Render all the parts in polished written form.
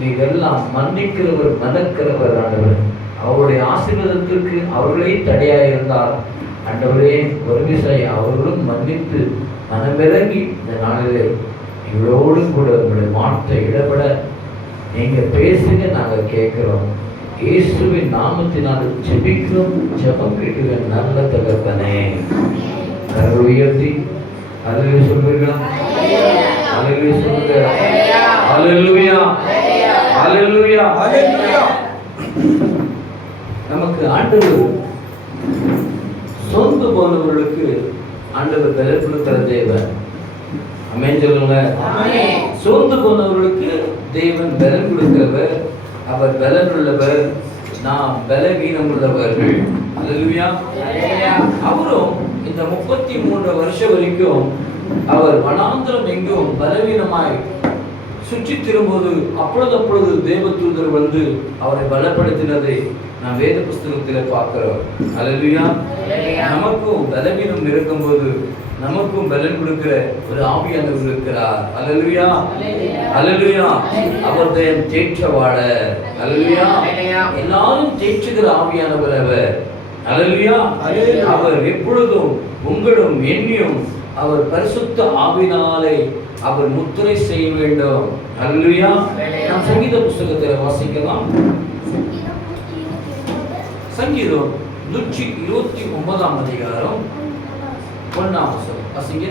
நீங்கெல்லாம் மன்னிக்கிறவர், மறக்கிறவர் ஆண்டவர். அவருடைய ஆசீர்வாதத்திற்கு அவர்களே தடையாக இருந்தால் ஆண்டவரே ஒரு விஷயம் அவர்களும் மன்னித்து மனமிறங்கி இந்த நாளிலே எங்களோடும் கூட உங்களுடைய வார்த்தை இடப்பட நீங்க பேசுங்க, நாங்க கேட்கிறோம். இயேசுவின் நாமத்தினால் ஜெபிக்கிறோம், ஜெபம் கேட்கிற நல்ல தகப்பனே. கரங்களை உயர்த்தி அல்லேலூயா சொல்லுங்க. அல்லேலூயா சொல்லுங்க. அல்லேலூயா, அல்லேலூயா, அல்லேலூயா. நமக்கு ஆண்டவர் சொந்த போனவர்களுக்கு ஆண்டவர் பலன் கொடுக்கிற தேவன். ஆமென் சொல்லுங்க. சோர்ந்து போனவர்களுக்கு தேவன் பலன் கொடுக்கிறவர். அவர் பலன் உள்ளவர், நாம் பலவீனம் உள்ளவர்கள். அல்லேலூயா. அவரும் இந்த 33 வருஷம் வரைக்கும் அவர் வனாந்தரம் எங்கும் பலவீனமாய் சுற்றி திரும்போது அப்பொழுது தேவதூதர் வந்து அவரை பலப்படுத்தினதை நாம் வேத புஸ்தகத்தில் பார்க்கிறோம். அல்லேலூயா. நமக்கும் பலவீனம் இருக்கும்போது நமக்கும் பலன் கொடுக்கிற ஒரு ஆவியானவர் இருக்கிறார். அல்லேலூயா, அல்லேலூயா. அவர் தான் தேற்றவாளர். அல்லேலூயா. எல்லாரும் தேற்றுகிற ஆவியானவர் அவர். அல்லேலூயா. அவர் எப்பொழுதும் உங்களும் என்னையும் அவர் பரிசுத்த ஆவினாலே அவர் முத்திரை செய்ய வேண்டும். அல்லேலூயா. நாம் சங்கீத புஸ்தகத்தில் வாசிக்கலாம். சங்கீதம் 129 அதிகாரம் 1 வசனம் வாசிங்க.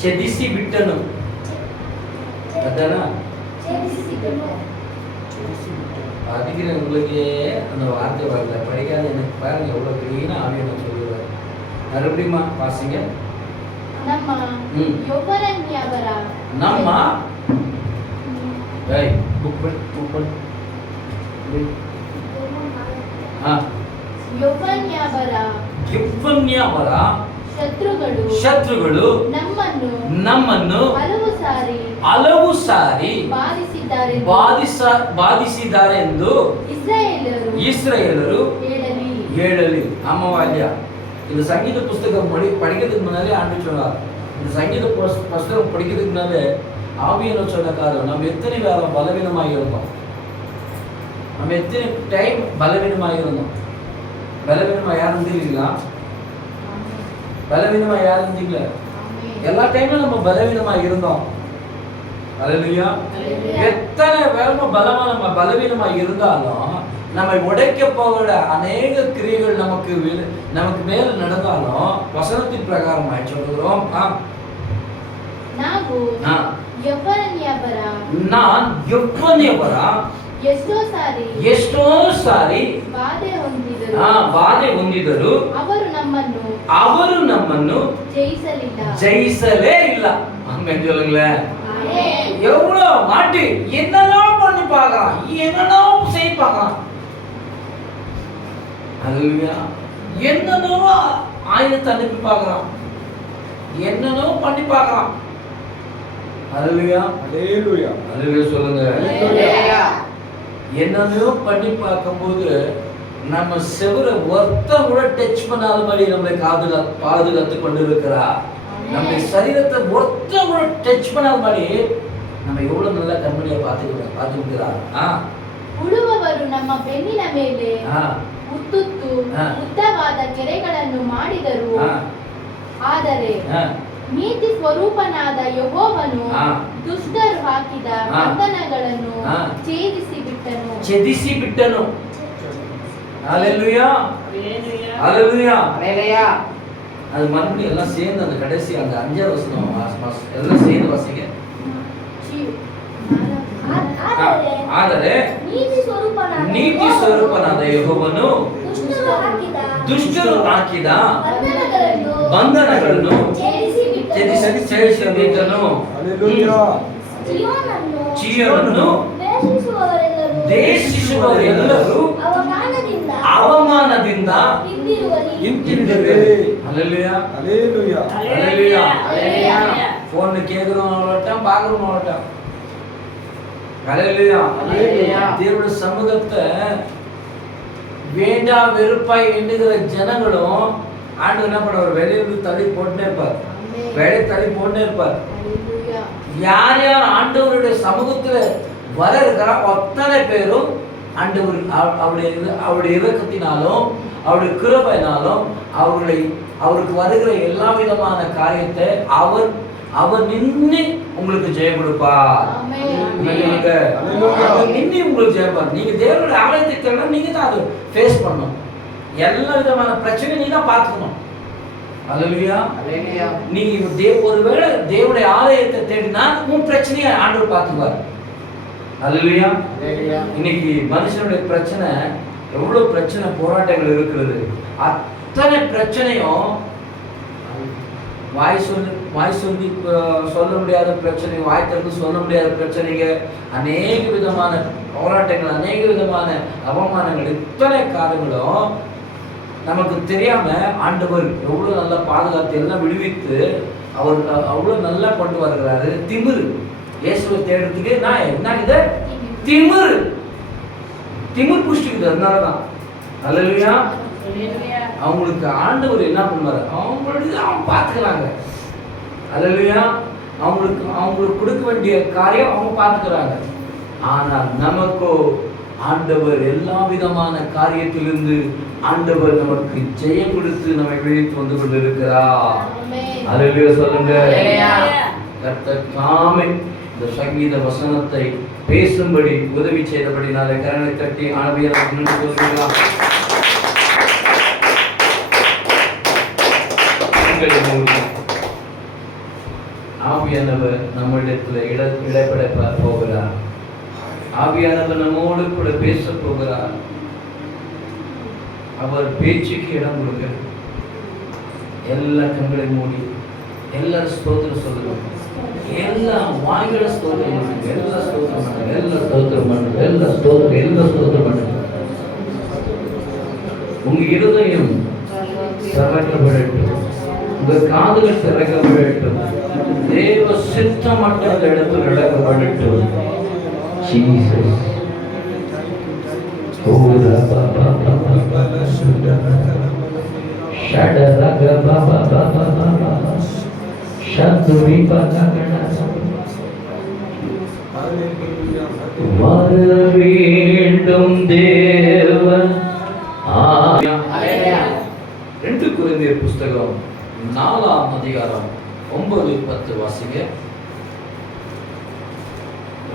చెదిసి బిట్టను அதானா அதிகிற உங்களுக்கு அந்த வார்த்தை வரல, படிக்காத எனக்கு பாருங்க எவ்வளவு கிளீனா ஆவியான சொல்லுவார். மறுபடியும் வாசிங்க. நம்ம ஏய் புக் ಯೌವನ್ಯವರ ಶತ್ರುಗಳು ನಮ್ಮನ್ನು ಹಲವು ಸಾರಿ ಬಾಧಿಸಿದ್ದಾರೆ ಎಂದು இஸ்ரவேலரு ಹೇಳಲಿ. ஆமாவாலியா. இந்த சங்கீத புஸ்தகம் படிக்கிறதுக்கு முன்னாலே ஆண்டு சொன்னார். இந்த சங்கீத புஸ்தகம் படிக்கிறதுக்கு முன்னாலே ஆவியான சொன்ன காரணம் நம்ம எத்தனை வேலை பலவீனமாக இருந்தோம், நம்ம எத்தனை டைம் பலவீனமாக இருந்தோம். பலவீனமா யார் இருந்தீங்களா? பலவீனமா யார் இருந்தீங்களா? எல்லா டைமும் நம்ம பலவீனமா இருந்தோம். அல்லேலூயா. எத்தனை வேகமா பலமா நம்ம பலவீனமா இருந்தாலும் நம்மை உடைக்க போகிற அநேக கிரியைகள் நமக்கு மேல நடந்தாலும் வசனத்தின் பிரகாரமாய் சொல்லுகிறோம். நான் ಯೌವನ್ಯವರ ಎಷ್ಟೋ ಸಾರಿ ಬಾಧೆ ಹೊಂದಿದರು, ಅವರು ನಮ್ಮನ್ನು ಜಯಿಸಲೇ ಇಲ್ಲ. ஆமென் சொல்லுங்களேன். எவ்வளோ மாட்டி என்னெல்லாம் பண்ணி பார்க்கலாம், என்னெல்லாம் செய்ய பார்க்கலாம். அல்லேலூயா. என்னென்னவோ ஆயுதத்தை அனுப்பி பார்க்கலாம், என்னென்னவோ பண்ணி பார்க்கலாம். அல்லேலூயா, அல்லேலூயா, அல்லேலூயா சொல்லுங்க. என்னென்னவோ பண்ணி பார்க்கும்போது நம்ம செவரை ஒருத்தம் கூட டச் பண்ணாத மாதிரி நம்மளை பாதுகாத்து கொண்டு இருக்கிறார். நம்ம சரீரத்தை ஒருத்தம் கூட டச் பண்ணாத மாதிரி நம்ம எவ்வளவு நல்ல கண்மணியை பார்த்துக்கிறார். ಉಳುವವರು ನಮ್ಮ ಬೆನ್ನಿನ ಮೇಲೆ ಉತ್ತುತ್ತು ಉದ್ದವಾದ ಕೆರೆಗಳನ್ನು ಮಾಡಿದರು, ಆದರೆ ನೀತಿ ಸ್ವರೂಪನಾದ ಯೆಹೋವನು ದುಷ್ಟರು ಹಾಕಿದ ಬಂಧನಗಳನ್ನು ಛೇದಿಸಿ ಬಿಟ್ಟನು. ஹல்லேலூயா, ஹல்லேலூயா, ஹல்லேலூயா. அது மறுபடியும் எல்லாம் சேர்ந்து அந்த கடைசி அந்த 5வது வசனம் எல்லாம் சேர்ந்து வாசிங்க. ಆದರೆ ನೀತಿ ಸ್ವರೂಪನಾದ ಯೆಹೋವನು ದುಷ್ಟರು ಹಾಕಿದ ಬಂಧನಗಳನ್ನು ಬಂಧನಗಳನ್ನು ಛೇದಿಸಿಬಿಟ್ಟನು. Hallelujah. ಚೀಯೋನನ್ನು ದೇಶಿಸುವವರೆಲ್ಲರೂ ಅವಮಾನದಿಂದ ಹಿಂದಿರುಗಲಿ. Hallelujah. Hallelujah. Hallelujah. Hallelujah. Phone கேக்குறோம் அவ்வளோட்டம் பார்க்குறோம் அவ்வளோட்டம். Hallelujah. Hallelujah. தேவனுடைய சமூகத்தை வேண்டா வெறுப்பாய் எண்ணுகிற ஜனங்களும் ஆண்டவர் என்ன பண்ணுவார்? வெளியிருந்து தள்ளி போட்டுனே இருப்பார். வெளியே தள்ளி போட்டுனே இருப்பார். யார் யார் ஆண்டவருடைய சமூகத்துல வர இருக்கிறா அத்தனை பேரும் ஆண்டவர் அவருடைய இரக்கத்தினாலும் அவருடைய கிருபையினாலும் அவருக்கு வருகிற எல்லா விதமான காரியத்தை அவர் நின்று உங்களுக்கு ஜெயம் கொடுப்பார். அவர் நின்று உங்களுக்கு ஜெயம் கொடுப்பார். நீங்க தேவனுடைய ஆலயத்தை தேடணும், நீங்க தான் அதை ஃபேஸ் பண்ணணும். எல்லா விதமான பிரச்சனை நீங்க தான் பார்த்துக்கணும். அல்லேலூயா. நீ ஒருவேளை தேவனுடைய ஆலயத்தை தேடினா உன் பிரச்சனையை ஆண்டவர் பார்த்துக்குவார். அல்லேலூயா. இன்னைக்கு மனுஷனுடைய பிரச்சனை எவ்வளவு பிரச்சனை போராட்டங்கள் இருக்கிறது. அத்தனை பிரச்சனையும் வாய் சொல்லி சொல்ல முடியாத பிரச்சனை, வாய் திறந்து சொல்ல முடியாத பிரச்சனைங்க, அநேக விதமான போராட்டங்கள், அநேக விதமான அவமானங்கள், இத்தனை காரியங்களும் நமக்கு தெரியாம ஆண்டவர் எவ்வளவு நல்லா பாதுகாத்து எல்லாம் விடுவித்து அவர் அவ்வளவு நல்லா கொண்டு வருகிறாரு. திமிரு இயேசுவை தேடுறதுக்கு நான் என்ன இதை திமிர் புஷ்டிக்குது. அதனாலதான் அல்லேலூயா. அவங்களுக்கு ஆண்டவர் என்ன பண்ணுவாரு? அவங்களுக்கு அவங்க பார்த்துக்கிறாங்க. அல்லேலூயா. அவங்களுக்கு கொடுக்க வேண்டிய காரியம் அவங்க பார்த்துக்கிறாங்க. ஆனால் நமக்கோ ஆண்டவர் எல்லா விதமான காரியத்திலிருந்து ஆண்டவர் நமக்கு ஜெயம் கொடுத்து நம்மை விழித்து வந்து கொண்டிருக்கிறார். அல்லேலூயா சொல்லுங்க. கர்த்தர் தாமே இந்த சங்கீத வசனத்தை பேசும்படி உதவி செய்தபடினாலே கரங்களை தட்டி ஆவியானவர் முன்னிட்டு சொல்லுங்களா? ஆவியானவர் நம்மிடத்தில் இடைப்பட போகிறார். ஆவியானவர் நம்மோடு கூட பேச போகிறார். அவர் பேச்சுக்கு இடம் கொடுக்க எல்லா கண்களை மூடி எல்லாரும் ஸ்தோத்திரம் சொல்லுங்க. எல்லா வாய்கள ஸ்தோத்திரம் பண்ணுங்க. எல்லா ஸ்தோத்திரம் பண்ணுங்க. எல்லா ஸ்தோத்திரம் பண்ணுங்க. எல்லா ஸ்தோத்திரம் பண்ணுங்க. உங்க இருதயம் திறக்கப்படட்டும். உங்க காதுகள் திறக்கப்படட்டும். தேவ சித்தம் மட்டும் அந்த இடத்துல நடக்கப்படட்டும். Jesus. வரவேண்டும் தேவன். 2 கொரிந்தியர் புஸ்தகம் 4ஆம் அதிகாரம் 9-10 வாசிங்க.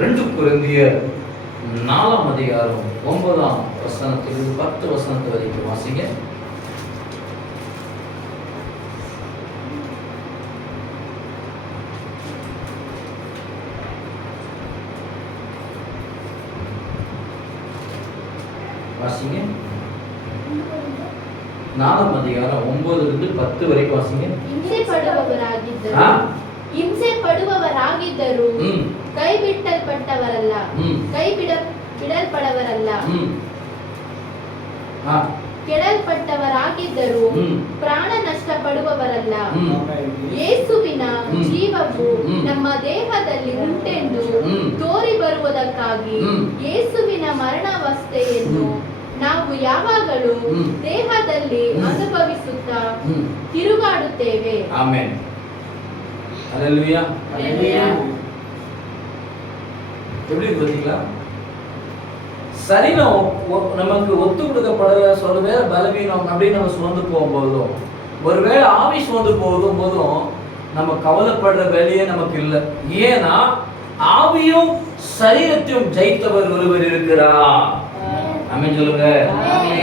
2 கொரிந்தியர் 4ஆம் அதிகாரம் 9ஆம் வசனத்திலிருந்து 10 வசனத்து வரைக்கும் வாசிங்க. வாசிங்க. 4ஆம் அதிகாரம் 9 to 10 வரைக்கும் வாசிங்க. இம்சைப்படுபவராகிದ್ದರೂ கைவிடಲ್ಪಟ್ಟವರಲ್ಲ, கைவிಡಲ್ಪಡವರಲ್ಲ, ಕೆಡಲ್ಪಟ್ಟವರಾಗಿದ್ದರೂ ಪ್ರಾಣ ನಷ್ಟಪಡುವವರಲ್ಲ. ಯೇಸುವಿನ ಜೀವವು ನಮ್ಮ ದೇಹದಲ್ಲಿ ಉಂಟೆಂದು ತೋರಿ ಬರುವುದಕ್ಕಾಗಿ ಯೇಸುವಿನ ಮರಣಾವಸ್ಥೆಯನ್ನು ನಾವು ಯಾವಾಗಲೂ ದೇಹದಲ್ಲಿ ಅನುಭವಿಸುತ್ತಾ ತಿರುಗಾಡುತ್ತೇವೆ. ಆಮೆನ್. ஹல்லேலூயா. ஹல்லேலூயா. எப்படி பாத்தீங்களா? சரீரம் நமக்கு ஒத்து கொடுக்கப்படுற ஒருவேளை பலவீனம் அப்படின்னு நம்ம சுமந்து போகும்போதும், ஒருவேளை ஆவி சுமந்து போதும் நம்ம கவலைப்படுற வேலையே நமக்கு இல்லை. ஏன்னா ஆவியும் சரீரத்தையும் ஜெயித்தவர் ஒருவர் இருக்கிறார். ஆமென் சொல்லுங்க.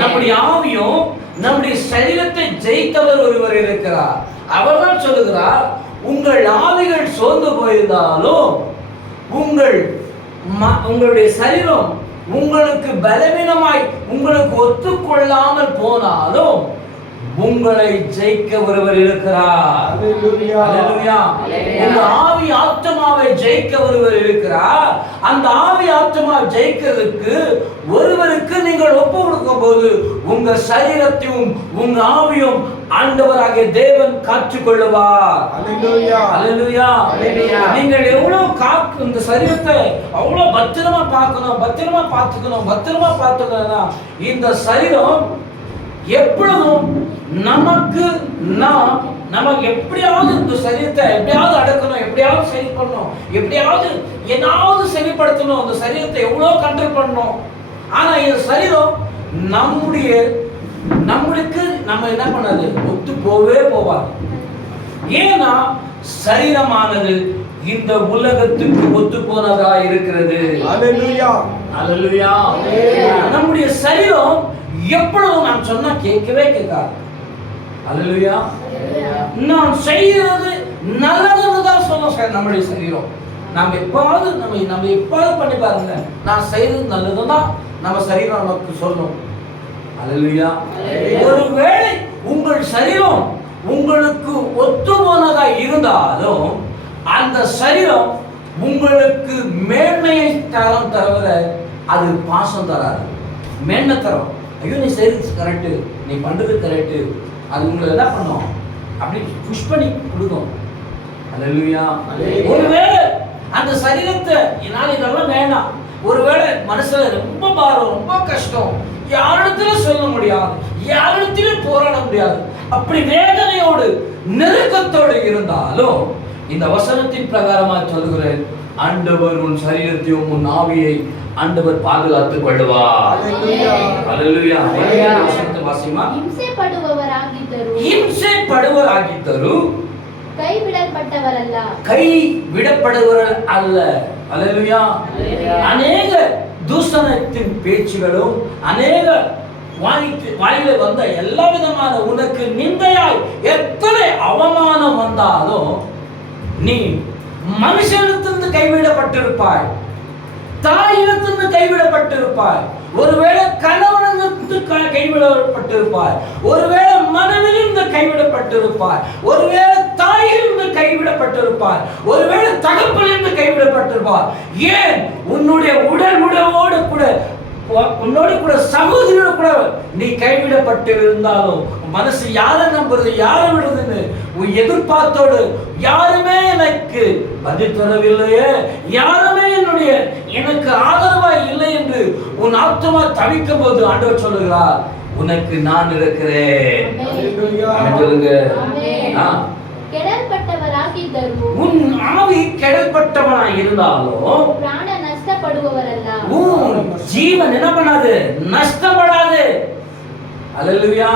நம்முடைய ஆவியும் நம்முடைய சரீரத்தை ஜெயித்தவர் ஒருவர் இருக்கிறார். அவர்தான் சொல்லுகிறார், உங்கள் ஆவிகள் சோர்ந்து போயிருந்தாலும், உங்களுடைய சரீரம் உங்களுக்கு பலவீனமாய் உங்களுக்கு ஒத்துக்கொள்ளாமல் போனாலும், உங்களை ஜெயிக்க ஒருவர் இருக்கிறார். அல்லேலூயா. அல்லேலூயா. உங்க ஆவி ஆத்மாவை ஜெயிக்க ஒருவர் இருக்கிறார். அந்த ஆவி ஆத்மா ஜெயிக்கிறதுக்கு ஒருவருக்கு நீங்கள் ஒப்பு கொடுக்கும் போது உங்க சரீரத்தையும் உங்க ஆவியும் ஆண்டவராகிய தேவன் காத்துக்கொள்ளுவார். அல்லேலூயா. அல்லேலூயா. அல்லேலூயா. நீங்கள் எவ்வளவு இந்த சரீரத்தை அவ்வளவு பத்திரமா பார்க்கணும், பத்திரமா பார்த்துக்கணும்னா இந்த சரீரம் எப்பொழுதும் நமக்கு எப்படியாவது இந்த சரீரத்தை எப்படியாவது அடக்கணும், எப்படியாவது சரி பண்ணணும், எப்படியாவது ஏதாவது சரிப்படுத்தணும், அந்த சரீரத்தை எவ்வளவு கண்ட்ரோல் பண்ணணும். ஆனா இந்த சரீரம் நம்மளுக்கு நம்ம என்ன பண்ணாது, ஒத்து போவாது. ஏன்னா சரீரமானது இந்த உலகத்துக்கு ஒத்து போனதா இருக்கிறது. அல்லேலூயா. அல்லேலூயா. நம்முடைய சரீரம் எப்பொழுதும் நாம் சொன்னா கேட்கவே கேட்காது. அல்லேலூயா. நாம் செய்யறது நல்லதுன்னு தான் சொல்லும் நம்முடைய சரீரம். நம்ம எப்பாவது பண்ணி பாருங்க, நான் செய்யறது நல்லதுதான் நம்ம சரீரம் நமக்கு சொல்லும். அல்லேலூயா. ஒருவேளை உங்கள் சரீரம் உங்களுக்கு ஒத்து போனதா இருந்தாலும் அந்த சரீரம் உங்களுக்கு மேன்மையை தவிர அது பாசம் தராது. மேன்மை தரும். ஐயோ நீ செய்யறது கரெக்டு, நீ பண்றது கரெக்டு, அது உங்களை என்ன பண்ணும், அப்படி புஷ் பண்ணி கொடுக்கும். அல்லேலூயா. ஒருவேளை அந்த சரீரத்தை என்னால் இதெல்லாம் வேணாம், ஒருவேளை மனசுல ரொம்ப பாரம், ரொம்ப கஷ்டம், யாரிடத்திலும் சொல்ல முடியாது, யாரிடத்திலும் போராட முடியாது, அப்படி வேதனையோடு நெருக்கத்தோடு இருந்தாலும் இந்த வசனத்தின் பிரகாரமாக சொல்கிறேன், ஆண்டவர் உன் சரீரத்தையும் உன் ஆவியை ஆண்டவர் பாதுகாத்துக் கொள்வார். அல்லேலூயா. வசனத்தை வாசிமா. இம்சைப்படுவராகித்தரு கைவிடப்படுவர் அல்ல. அல்லேலூயா. அநேக தூஷணத்தின் பேச்சுகளும் அநேக வாயில வந்த எல்லா விதமான உனக்கு நிந்தையாய் எத்தனை அவமானம் வந்தாலும் நீ மனுஷனிடத்திலிருந்து கைவிடப்பட்டிருப்பாய், தாயிடத்திலிருந்து கைவிடப்பட்டிருப்பாய், ஒருவேளை கணவனிடத்திலிருந்து கைவிடப்பட்டிருப்பாய், ஒருவேளை மனைவியிலிருந்து கைவிடப்பட்டிருப்பாய், ஒருவேளை தாயிலிருந்து கைவிடப்பட்டிருப்பாய், ஒருவேளை தகப்பனிலிருந்து கைவிடப்பட்டிருப்பாய். ஏன் உன்னுடைய உடலோடு கூட உன்னோடு கூட சகோதரியோடு கூட நீ கைவிடப்பட்டிருந்தாலும் மனசு யாரை நம்புறது, யாரை விடுறதுன்னு உன் எதிர்பார்த்தோடு யாருமே எனக்கு பதில் தரவில்லையே, யாருமே எனக்கு ஆதரவா இல்லை என்று உன் ஆத்மா தவிக்கும் போது ஆண்டவர் சொல்லுகிறார், உனக்கு நான் இருக்கிறேன். உன் ஆவி கெடல்பட்டவனாய் இருந்தாலும் உன் ஜீவன் என்ன பண்ணாது, நஷ்டப்படாது. அல்லேலூயா.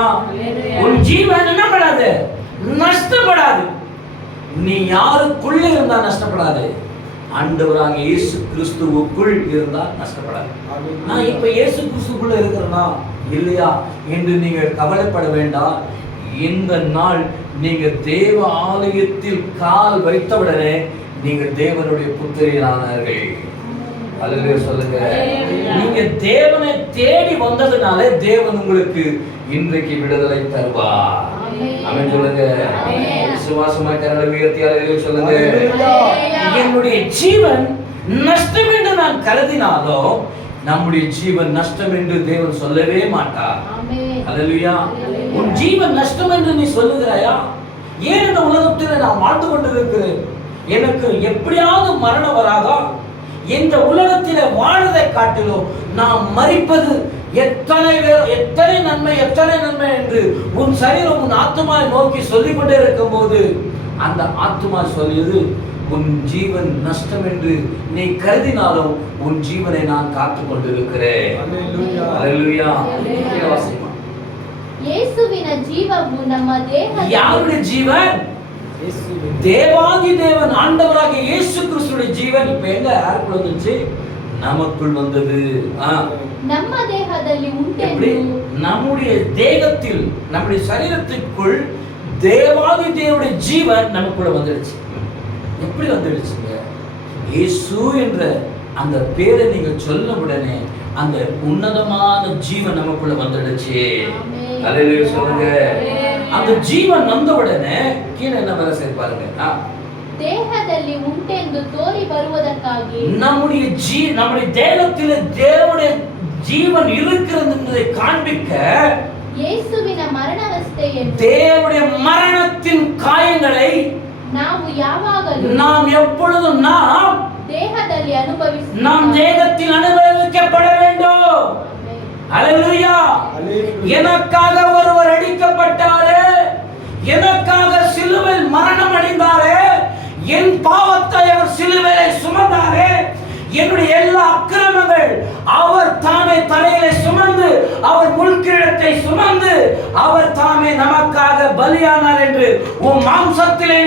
உன் ஜீவன் என்ன பண்ணாது, நஷ்டப்படாது. நீ யாருக்குள்ள இருந்தா நஷ்டப்படாது, ஆண்டவராகிய இயேசு கிறிஸ்துவுக்குள் இருந்தா நஷ்டப்படாது. நான் இப்ப இயேசு கிறிஸ்துக்குள்ள இருக்கிறேனா இல்லையா என்று நீங்கள் கவலைப்பட வேண்டாம். இந்த நாள் நீங்க தேவ ஆலயத்தில் கால் வைத்தவுடனே நீங்கள் தேவனுடைய புத்திரனானார்கள். அல்லேலூயா சொல்லுங்க. நீங்க தேவனை தேடி வந்ததுனாலே தேவன் உங்களுக்கு இன்றைக்கு விடுதலை தருவார். ஆமென் சொல்லுங்க. விசுவாசமா கரங்களை உயர்த்தி அல்லேலூயா சொல்லுங்க. என்னுடைய ஜீவன் நஷ்டம் என்று நான் கருதினாலும் நம்முடைய ஜீவன் நஷ்டம் என்று தேவன் சொல்லவே மாட்டார். அல்லேலூயா. உன் ஜீவன் நஷ்டம் என்று நீ சொல்லுகிறாயா? ஏன் இந்த உலகத்தில் நான் வாழ்ந்து கொண்டிருக்கிறேன், எனக்கு எப்படியாவது மரணம் வராதா? இந்த உலகத்தில வாழ்வதை காட்டிலும் நாம் மரிப்பது எத்தனை நன்மை என்று உன் சரீரம் உன் ஆத்மா நோக்கி சொல்லிக் கொண்டே இருக்கும் போது அந்த ஆத்மா சொல்லியது, உன் ஜீவன் நஷ்டம் என்று நீ கருதினாலும் உன் ஜீவனை நான் காத்துக் கொண்டிருக்கிறேன். அல்லேலூயா. யாருடைய ஜீவன்? தேவாதி தேவன் ஆண்டவராகிய இயேசு கிறிஸ்துவின் ஜீவன் இப்ப எங்க யாருக்குள்ள வந்துச்சு? நமக்குள் வந்தது. ನಮ್ಮ ದೇಹದಲ್ಲಿ எப்படி? நம்முடைய தேகத்தில், நம்முடைய சரீரத்திற்குள் தேவாதி தேவனுடைய ஜீவன் நமக்குள்ள வந்துடுச்சு. எப்படி வந்துடுச்சுங்க? இயேசு என்ற அந்த பேரை நீங்க சொல்ல உடனே அந்த உன்னதமான ஜீவன் நமக்குள்ள வந்துடுச்சு. அல்லேலூயா சொல்லுங்க. அந்த ஜீவன் வந்த உடனே கீழே என்ன வேலை செய்ய பாருங்க, தேகದಲ್ಲಿ ಉಂಟೆಂದು ತೋರಿ ಬರುವುದಕ್ಕಾಗಿ நம்முடைய தேகத்தில் தேவனுடைய ஜீவன் இருக்கிறது என்பதை காண்பிக்க ಯೇಸುವಿನ ಮರಣವಸ್ಥೆಯನ್ನು தேவனுடைய மரணத்தின் காயங்களை நாம் எப்பொழுதும் தேகದಲ್ಲಿ நாம் தேகத்தில் அனுபவிக்கப்பட வேண்டும். அல்லேலூயா. எனக்காக ஒருவர் அடிக்கப்பட்டாரே, எனக்காக சிலுவையில் மரணம் அடைந்தாரே, என் பாவத்தை அவர் சிலுவையிலே சுமந்தாரே, என்னுடைய எல்லா அக்கிரமங்கள் அவர் தாமே தலையிலே சுமந்து, அவர் முள்கிழத்தை சுமந்து, அவர் தாமே நமக்காக பலியானார் என்று உன் மாம்சத்திலே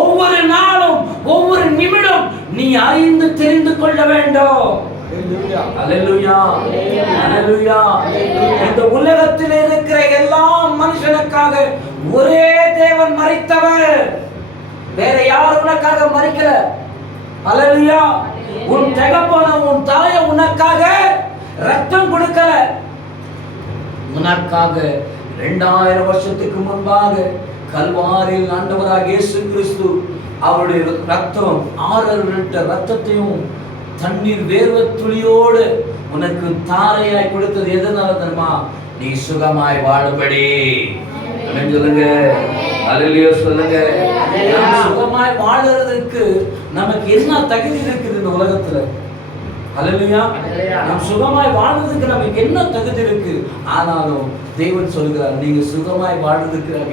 ஒவ்வொரு நாளும் ஒவ்வொரு நிமிடம் நீ அறிந்து தெரிந்து கொள்ள வேண்டும். அல்லேலூயா. அல்லேலூயா. இந்த உலகத்தில் இருக்கிற எல்லா மனுஷனுக்காக ஒரே தேவன் மரித்தவர், வேற யார் உனக்காக மரிக்கல. அல்லேலூயா. உன் தகப்பன உன் தாய உனக்காக ரத்தம் கொடுக்கல, உனக்காக 2000 வருஷத்துக்கு முன்பாக கல்வாரியில் ஆண்டவராக இயேசு கிறிஸ்து அவருடைய ரத்தம் 6 லிட்டர் ரத்தத்தையும் தண்ணீர் வேர்வை துளியோடு உனக்கு தாரையாய் கொடுத்தது எதனால தெரியுமா? நீ சுகமாய் வாழும்படி. சொல்லுங்க. அல்லேலூயா சொல்லுங்க. நாம் சுகமாய் வாழறதுக்கு நமக்கு என்ன தகுதி இருக்குது இந்த உலகத்துல? அல்லேலூயா. நாம் சுகமாய் வாழ்றதுக்கு நமக்கு என்ன தகுதி இருக்கு? ஆனாலும் தேவன் சொல்கிறார், நீங்க சுகமாய் வாழ்றதுக்காக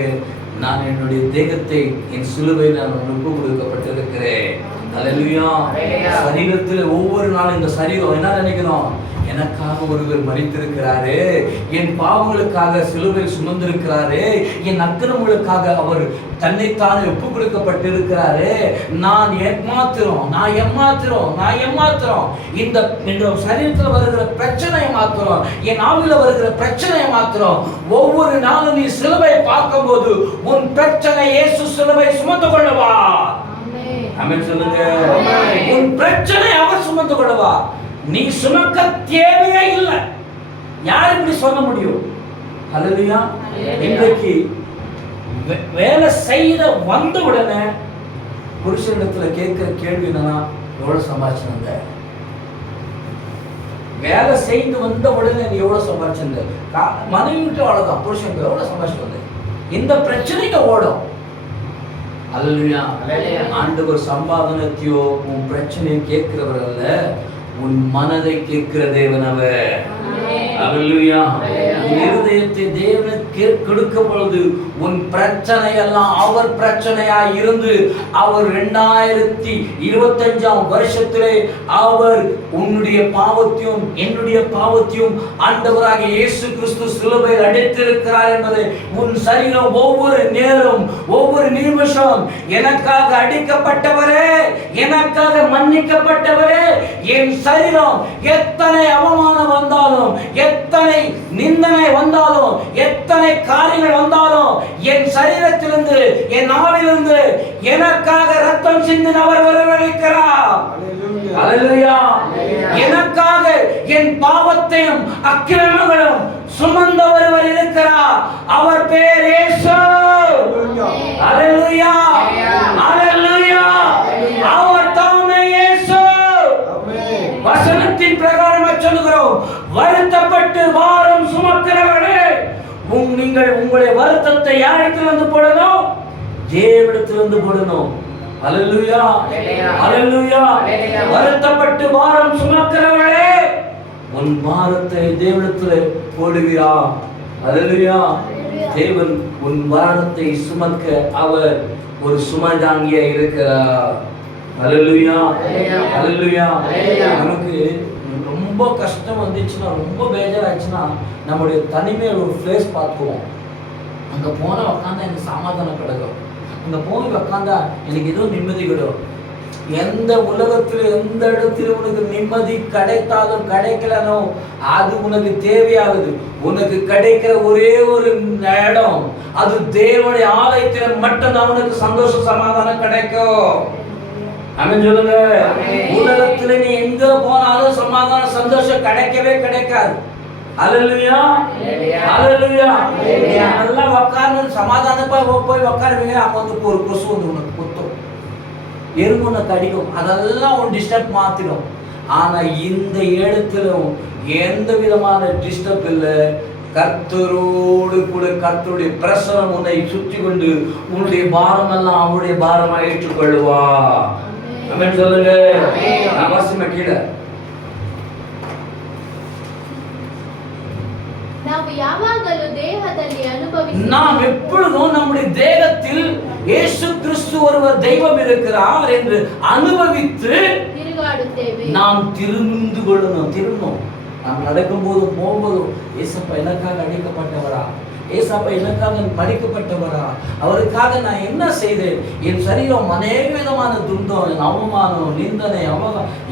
நான் என்னுடைய தேகத்தை என் சிலுவையில் நான் ஒப்பு கொடுக்கப்பட்டிருக்கிறேன். அல்லேலூயா. சரீரத்தில் ஒவ்வொரு நாளும் இந்த சரீரம் என்ன நினைக்கணும்? எனக்காக ஒருவர் மரித்திருக்கிறாரு, என் பாவங்களுக்காக சிலுவையில் சுமந்திருக்கிறாரு, என் அக்கிரமங்களுக்காக அவர் தன்னைத்தானே ஒப்பு கொடுக்கப்பட்டிருக்கிறாரு. நான் ஏமாத்திரம் இந்த சரீரத்தில் வருகிற பிரச்சனையை மாத்திரம், என் ஆவில வருகிற பிரச்சனையை மாத்திரம் ஒவ்வொரு நாளும் நீ சிலுவை பார்க்கும் போது உன் பிரச்சனை இயேசு சிலுவை சுமந்து கொள்ளவா. ஆமென் சொல்லுங்க. உன் பிரச்சனை அவர் சுமந்து கொள்ளவா, நீ சுமக்க தேவையே இல்லை. யார் இப்படி சொல்ல முடியும்? அல்லேலூயா. இன்றைக்கு வேலை செய்த வந்த உடனே புருஷனிடத்துல கேட்கிற கேள்வி என்னன்னா, எவ்வளவு சம்பாதிச்சிருந்த? வேலை செய்து வந்த உடனே நீ எவ்வளவு சம்பாதிச்சிருந்த? மனைவி விட்டு அவ்வளவுதான். புருஷனுக்கு எவ்வளவு சம்பாதிச்சு வந்த? இந்த பிரச்சனைக்கு ஓடும். அல்லேலூயா. ஆண்டவர் சம்பாதனத்தையோ உன் பிரச்சனையை கேட்கிறவர் அல்ல, உன் மனதை கேட்கிற தேவன் அவர். அல்லேலூயா. இருதயத்தை தேவனுக்கு கொடுக்கும் பொழுது உன் பிரச்சனை எல்லாம் அவர் பிரச்சனையா இருந்து அவர் 2025 வருஷத்திலே அவர் உன்னுடைய பாவத்தையும் என்னுடைய பாவத்தையும் ஆண்டவராக இயேசு கிறிஸ்து சிலுவையில் அடைத்திருக்கிறார் என்பதை உன் சரீரம் ஒவ்வொரு நேரம் ஒவ்வொரு நிமிஷம் எனக்காக அடிக்கப்பட்டவரே, எனக்காக மன்னிக்கப்பட்டவரே, என் சரீரம் எத்தனை அவமானம் வந்தாலும், எத்தனை நிந்தனை வந்தாலும், எத்தனை காரியங்கள் வந்தாலும், என் சரீரத்திலிருந்து என் ஆவிலிருந்து எனக்காக ரத்தம் சிந்தினவர் வரவழைக்கிறார். அல்லேலூயா. எனக்காக என் பாவத்தையும் அக்கிரமங்களும் சுமந்த ஒருவர் இருக்கிறார். அவர் பேர் இயேசு. அல்லேலூயா. அல்லேலூயா. அவர் தாமே இயேசு. வசனத்தின் பிரகாரம் சொல்லுகிறோம், வருத்தப்பட்டு பாரம் சுமக்கிறவர்களே, நீங்கள் உங்களுடைய வருத்தத்தை யாரிடத்தில் வந்து போடணும்? தேவனிடத்தில் வந்து போடணும். அல்லேலூயா. அல்லேலூயா. வருத்தப்பட்டு பாரம் சுமக்கிறவர்களே, உன் பாரத்தை தேவனிடத்தில் போடுவீரா? அல்லேலூயா. தேவன் உன் பாரத்தை சுமக்க அவர் ஒரு சுமதாங்கியா இருக்கிறார். அல்லேலூயா. அல்லேலூயா. நமக்கு ரொம்ப கஷ்டம் வந்துச்சுன்னா, ரொம்ப பேஜாராச்சுன்னா, நம்முடைய தனிமையில் ஒரு பிளேஸ் பார்த்துவோம். அங்கே போனால் உட்காந்தா எனக்கு சமாதானம் கிடைக்கும். அங்கே போய் உட்காந்தா எனக்கு ஏதோ நிம்மதி கிடைக்கும். எந்த உலகத்தில் எந்த இடத்துல உனக்கு நிம்மதி கிடைத்தாலும் கிடைக்கலனோ அது உனக்கு தேவையாகுது. உனக்கு கிடைக்கிற ஒரே ஒரு இடம், அது தேவனுடைய ஆலயத்தில் மட்டும்தான் உனக்கு சந்தோஷம் சமாதானம் கிடைக்கும். ஆமென் சொல்லுங்க. உலகத்துல நீ எங்க போனாலும் சமாதானம் சந்தோஷம் கிடைக்கவே கிடைக்காது. அல்லேலூயா அல்லேலூயா. நல்லா உட்கார்ந்து சமாதானப்பா போய் உட்காருவீங்க. அங்க வந்து ஒரு கொசு வந்து உனக்கு குத்தும், எறும்பு உனக்கு கடிக்கும், அதெல்லாம் ஒரு டிஸ்டர்ப் மாத்திடும். ஆனா இந்த இடத்திலும் எந்த விதமான டிஸ்டர்ப் இல்லை. கர்த்தரோடு கூட கர்த்தருடைய பிரசனம் உன்னை சுற்றி கொண்டு உன்னுடைய பாரம் எல்லாம் அவருடைய பாரமா ஏற்றுக்கொள்ளுவா. ஆமென் சொல்லுங்க. நான் வாசிமா கீழே. நாம் எப்பொழுதும் நம்முடைய தேகத்தில் இயேசு கிறிஸ்து ஒருவர் தெய்வம் இருக்கிறார் என்று அனுபவித்து நாம் திரும்பி கொள்ளணும். திரும்பணும். நாம் நடக்கும் போதும் போகும்போதும் ஏசப்பா எனக்காக அடிக்கப்பட்டவரா, ஏசப்பா எனக்காக மடிக்கப்பட்டவரா, அவருக்காக நான் என்ன செய்தேன், என் சரீரம் அநேக விதமான துன்பம், என் அவமானம், நிந்தனை,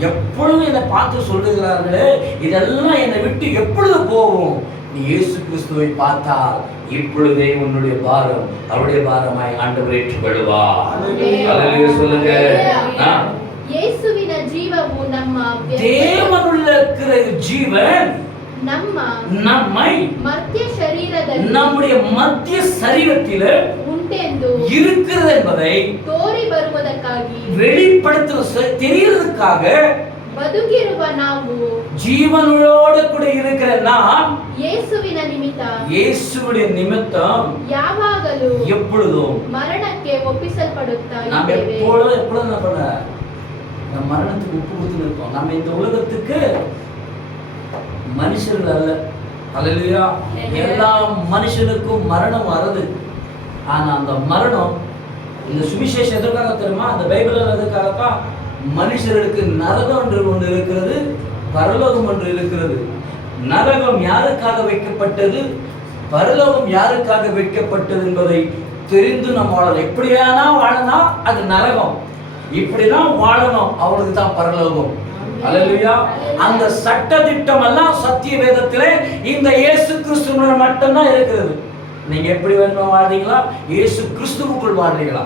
எப்பொழுதும் என்னை பார்த்து சொல்லுகிறார்களே, இதெல்லாம் என்னை விட்டு எப்பொழுது போகும்? நீ இயேசு கிறிஸ்துவை பார்த்தால் இப்பொழுதே உன்னுடைய பாரம் அவருடைய பாரமாய் ஆண்டவர் ஏற்றுக்கொள்வார். அல்லேலூயா சொல்லுங்க. தேவனுள்ள இருக்கிற ஜீவன் நம்மை நம்முடைய மத்திய சரீரத்தில் இருக்கிறது என்பதை வெளிப்படுத்த தெரியறதுக்காக ஜீவனோடு கூட இருக்கிற நாம் இயேசுவின் நிமித்தம் எப்பொழுதும் மரணಕ್ಕೆ ಒಪ್ಪಿಸಲ್ಪಡುತ್ತಾ நாம் எப்பொழுதும் என்ன பண்ண நம்ம மரணத்துக்கு ஒப்பு கொடுத்துருக்கோம். நம்ம இந்த உலகத்துக்கு மனுஷர்கள் அல்ல. அல்லேலூயா. எல்லா மனுஷனுக்கும் மரணம் வருது. ஆனா அந்த மரணம் இந்த சுவிசேஷம் எதற்காக தெரியுமா? அந்த பைபிள் எதற்காகத்தான்? மனுஷர்களுக்கு நரகம் என்று ஒன்று இருக்கிறது, பரலோகம் ஒன்று இருக்கிறது. நரகம் யாருக்காக வைக்கப்பட்டது, பரலோகம் யாருக்காக வைக்கப்பட்டது என்பதை தெரிந்து நம்ம வாழணும். எப்படியானா வாழனா அது நரகம், இப்படிதான் வாழணும் அவளுக்கு தான் பரலோகம். அல்லேலூயா. அந்த சட்ட திட்டம் எல்லாம் சத்திய வேதத்திலே இந்த இயேசு கிறிஸ்துவுக்குள் மட்டும்தான் இருக்கிறது. நீங்க எப்படி வேணும் வாழ்றீங்களா? இயேசு கிறிஸ்துவுக்குள் வாழ்றீங்களா?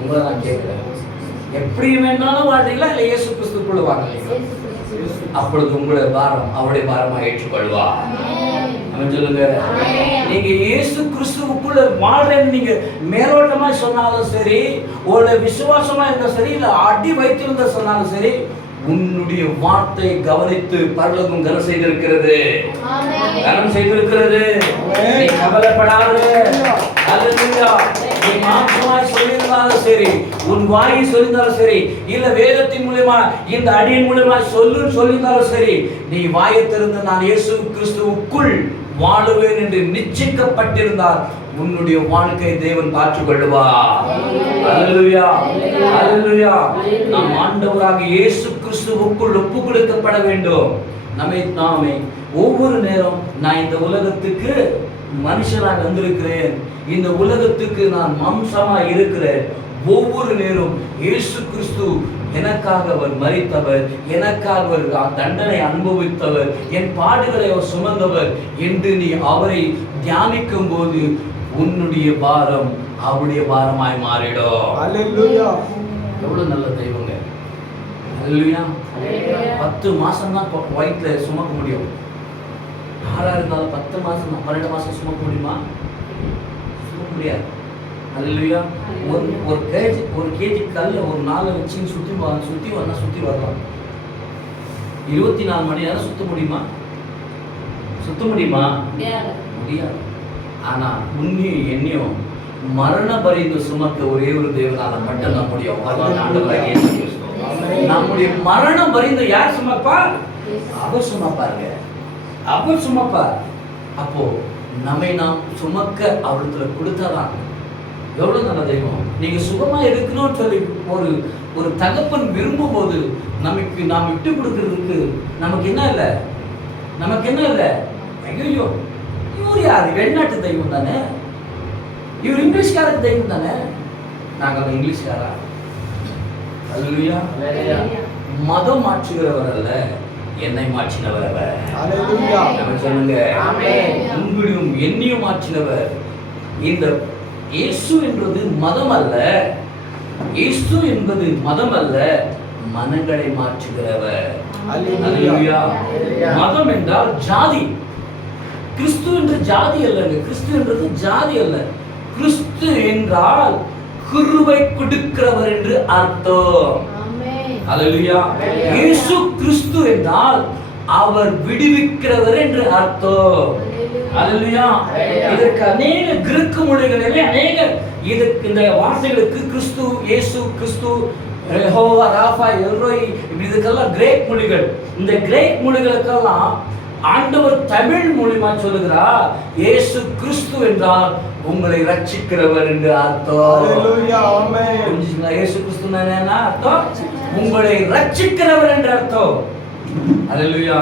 உங்களை நான் கேட்கிறேன், எப்படி வேணாலும் வாழ்றீங்களா இல்ல இயேசு கிறிஸ்துவுக்குள்ள வாழ்றீங்களா? அப்பொழுது உங்களுடைய பாரம் அவருடைய பாரமா ஏற்றுக்கொள்வா. சொல்லுங்க. நீங்க இயேசு கிறிஸ்துவுக்குள்ள வாழ்றேன்னு நீங்க மேலோட்டமா சொன்னாலும் சரி, ஒரு விசுவாசமா இருந்தா சரி, இல்ல அடி வைத்திருந்த சொன்னாலும் சரி, உன்னுடைய வார்த்தை கவனித்து பரலோகம் கனம் செய்திருக்கிறது, கனம் செய்திருக்கிறது. நீ கவலைப்படாத. அல்லேலூயா. நீ மாற்றமாய் சொல்லியிருந்தாலும் சரி, உன் வாயை சொல்லியிருந்தாலும் சரி, இல்ல வேதத்தின் மூலமா இந்த அடியின் மூலமா சொல்லியிருந்தாலும் சரி, நீ வாயை திறந்து நான் இயேசு கிறிஸ்துவுக்குள் வாழுவேன் என்று நிச்சயிக்கப்பட்டிருந்தால் உன்னுடைய வாழ்க்கை தேவன் பார்த்துக் கொள்வார். அல்லேலூயா. அல்லேலூயா. நாம் ஆண்டவராக இயேசு கிறிஸ்துவுக்குள் ஒப்பு கொடுக்கப்பட வேண்டும். நாமே ஒவ்வொரு நேரம் நான் இந்த உலகத்துக்கு மனுஷனாக வந்திருக்கிறேன், இந்த உலகத்துக்கு நான் மாம்சமா இருக்கிறேன். ஒவ்வொரு நேரம் இயேசு கிறிஸ்து எனக்காக அவர் மரித்தவர், எனக்காக அவர் தண்டனை அனுபவித்தவர், என் பாடுகளை அவர் சுமந்தவர் என்று நீ அவரை தியானிக்கும் போது உன்னுடைய பாரம் அவருடைய பாரமாய் மாறிடும். அல்லேலூயா. எவ்வளவு நல்ல தெய்வங்க. அல்லேலூயா. 10 மாசம் தான் வயிற்றுல சுமக்க முடியும். யாரா இருந்தாலும் 10 மாசம் 12 மாசம் சுமக்க முடியுமா? சுமக்க முடியாது. அல்லேலூயா. ஒரு கேஜி கல்ல ஒரு நாளை வச்சு சுத்தி வரலாம். 24 மணி நேரம் சுத்த முடியுமா? சுத்த முடியுமா? முடியாது. ஆனா உன்னையும் என்னையும் மரண பரிந்து சுமக்க ஒரே ஒரு தேவனால மட்டும் தான் முடியும். நம்முடைய மரணம் பரிந்து யார் சுமப்பார்? அவர் சுமப்பாருங்க, அவர் சுமப்பார். அப்போ நம்மை நாம் சுமக்க அவர்கிட்ட கொடுத்தாதான். எவ்வளவு நல்ல தெய்வம். நீங்க சுகமா இருக்கணும்னு சொல்லி ஒரு தகப்பன் விரும்பும் போது நாம் விட்டு கொடுக்கறதுக்கு நமக்கு என்ன இல்லை? நமக்கு என்ன இல்லை? ஐயோ, இவர் யாரு? வெளிநாட்டு தெய்வம் தானே, இவர் இங்கிலீஷ்காரருக்கு தெய்வம் தானே, நாங்கள் இங்கிலீஷ்காரா? அல்லேலூயா. மதம் மாற்றுகிறவர் அல்ல, என்னை மாற்றினவர் அவர். அல்லேலூயா. சொல்லுங்க. உங்களையும் என்னையும் மாற்றினவர். இந்த இயேசு என்பது மதம் அல்ல, இயேசு என்பது மதம் அல்ல, மனங்களை மாற்றுகிறவர். அல்லேலூயா. அல்லேலூயா. மதம் என்றால் ஜாதி. கிறிஸ்து என்ற ஜாதி அல்லங்க. கிறிஸ்து என்றது ஜாதி அல்ல. கிறிஸ்து என்றால் கிருபை கொடுக்கிறவர் என்று அர்த்தம். அல்லேலூயா. இயேசு கிறிஸ்து என்றால் அவர் விடுவிக்கிறவர் என்று அர்த்தம். அல்லேலூயா. இதற்கு அநேக கிரேக்க மொழிகளிலே அநேக இந்த வார்த்தைகளுக்கு கிறிஸ்து, இயேசு கிறிஸ்து, யெகோவா, ராஃபா, எல்ரோய், இதுக்கெல்லாம் கிரேக் மொழிகள். இந்த கிரேக் மொழிகளுக்கெல்லாம் ஆண்டவர் தமிழ் மூலமா சொல்லுகிறார், இயேசு கிறிஸ்து என்றால் உங்களை ரட்சிக்கிறவர் என்று அர்த்தம். அல்லேலூயா. ஆமென். புரிஞ்சுங்களா? இயேசு கிறிஸ்துன்னா என்ன அர்த்தம்? உங்களை ரட்சிக்கிறவர் என்று அர்த்தம். அல்லேலூயா.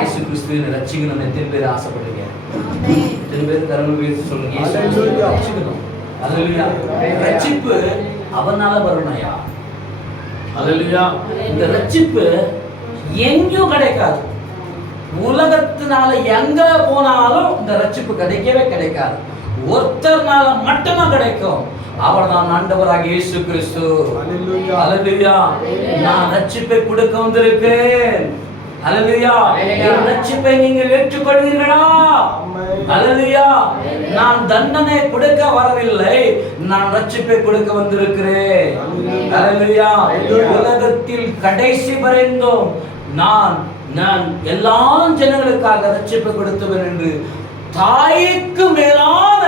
இயேசு கிறிஸ்துவை ரட்சிக்கணும்னு எத்தனை பேர் ஆசைப்படுறீங்க? எத்தனை பேர் கரங்களை உயர்த்தி சொல்லுங்க, இயேசு கிறிஸ்துவை ரட்சிக்கணும். அல்லேலூயா. ரட்சிப்பு அவனால வரணும்யா. அல்லேலூயா. இந்த ரட்சிப்பு எங்கேயும் கிடைக்காது. உலகத்தினால எங்க போனாலும் இந்த ரட்சிப்பு கிடைக்கவே கிடைக்காது. ஒருத்தர்னால மட்டும்தான் கிடைக்கும். அவர்தான் ஆண்டவராகிய இயேசு கிறிஸ்து. அல்லேலூயா. நான் ரட்சிப்பை கொடுக்க வந்திருக்கிறேன். அல்லேலூயா. இந்த ரட்சிப்பை நீங்கள் ஏற்றுக்கொள்வீர்களா? அல்லேலூயா. நான் தண்டனை கொடுக்க வரவில்லை, நான் ரட்சிப்பை கொடுக்க வந்திருக்கிறேன். அல்லேலூயா. உலகத்தில் கடைசி வரைந்தும் நான் எல்லா ஜனங்களுக்காக ரட்சிப்பை கொடுத்தவர் என்று தாய்க்கு மேலான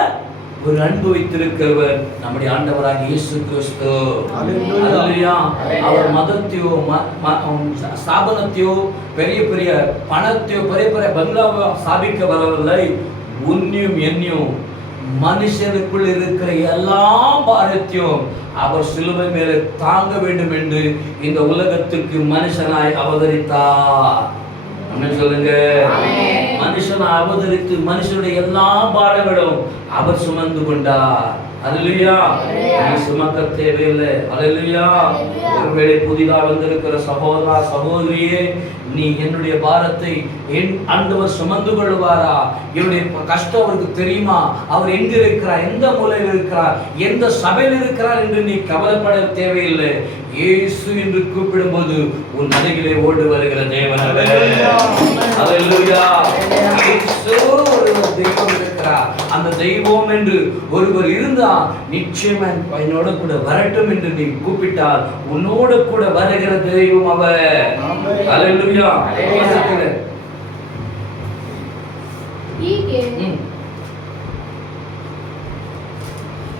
ஒரு அன்பு வைத்திருக்கிறவர் நம்முடைய ஆண்டவராகிய இயேசு கிறிஸ்து. அல்லேலூயா. அவர் மதத்தையோ ஸ்தாபனத்தையோ பெரிய பெரிய பணத்தையோ பெரிய பெரிய பங்களாவோ ஸ்தாபிக்க வரவில்லை. உன்னியும் என்னையும் மனுஷனுக்குள் இருக்கிற எல்லா பாரத்தையும் அவர் சிலுவை மேலே தாங்க வேண்டும் என்று இந்த உலகத்துக்கு மனுஷனாய் அவதரித்தார். சொல்லுங்க. மனுஷனாய் அவதரித்து மனுஷனுடைய எல்லா பாரங்களும் அவர் சுமந்து கொண்டார். அல்லேலூயா. நீ சுமக்க தேவையில்லை. அல்லேலூயா. ஒருவேளை புதிதாக வந்திருக்கிற சகோதரா, சகோதரியே, நீ என்னுடைய பாரத்தை என் ஆண்டவர் சுமந்து கொள்வாரா? என்னுடைய கஷ்டம் அவருக்கு தெரியுமா? அவர் எங்க இருக்கிறார், எந்த மூலையில் இருக்கிறார், எந்த சபையில் இருக்கிறார் என்று நீ கவலைப்பட தேவையில்லை. இயேசு என்று கூப்பிடும்போது உன் அருகிலே ஓடி வருகிற தேவன் அவர். அல்லேலூயா. இயேசு ஒரு தெய்வம் இருக்கிறார். அந்த தெய்வம் என்று ஒருவர் இருந்தால் நிச்சயமா என்னோட கூட வரட்டும் என்று நீ கூப்பிட்டால் உன்னோட கூட வருகிற தெய்வம் அவர். அல்லேலூயா.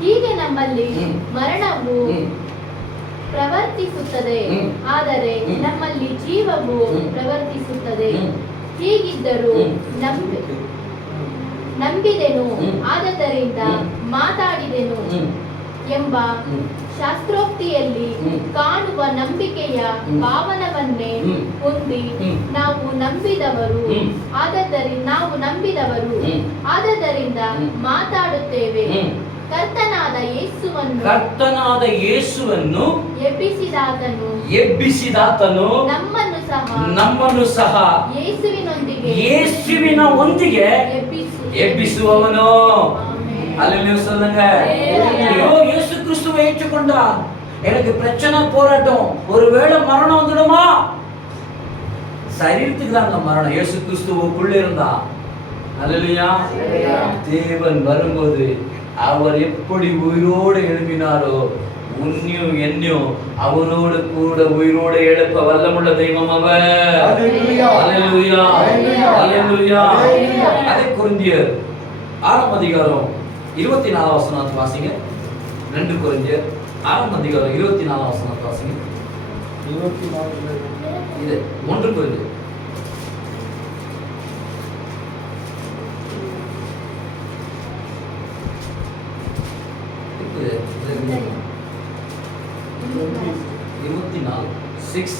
ಹೀಗೆ ನಮ್ಮಲ್ಲಿ ಮರಣವು ಪ್ರವರ್ತಿಸುತ್ತದೆ, ಆದರೆ ನಮ್ಮಲ್ಲಿ ಜೀವವು ಪ್ರವರ್ತಿಸುತ್ತದೆ. ಹೀಗಿದ್ದರೂ ನಂಬಿದೆನು, ಆದ್ದರಿಂದ ಮಾತಾಡಿದೆನು ಎಂಬ ಶಾಸ್ತ್ರೋಕ್ತಿಯಲ್ಲಿ ಕಾಣುವ ನಂಬಿಕೆಯ ಭಾವನವನ್ನೇ ಹೊಂದಿ ನಾವು ನಂಬಿದವರು ಆದದರಿಂದ ಮಾತಾಡುತ್ತೇವೆ. ಕರ್ತನಾದ ಯೇಸುವನ್ನು ಎಬ್ಬಿಸಿದಾತನು ನಮ್ಮನ್ನು ಸಹ ಯೇಸುವಿನ ಒಂದಿಗೆ எப்பிசுவவனோ. அல்லேலூயா சொல்லுங்க. இயேசு கிறிஸ்துவை ஏற்றுக்கொண்டார். எனக்கு பிரச்சனை, போராட்டம், ஒருவேளை மரணம் வந்துடுமா? சரீரத்துக்கு தான் மரணம். இயேசு கிறிஸ்துவுக்குள்ள இருந்தா. அல்லேலூயா. தேவன் வரும்போது அவர் எப்படி உயிரோடு எழுப்பினாரோ உன்னையும் என்னையும் அவரோடு கூட உயிரோடு எழுப்ப வல்லமுள்ள தெய்வம் அவர். அல்லேலூயா. அல்லேலூயா. அதே கொரிந்தியர் 6ஆம் அதிகாரம் 24ஆம் வசனத்தை வாசிங்க. 2 கொரிந்தியர் 6ஆம் அதிகாரம் 24ஆம் வசனத்தை வாசிங்க. 24 இது 1 கொரிந்தியர். இது 24 6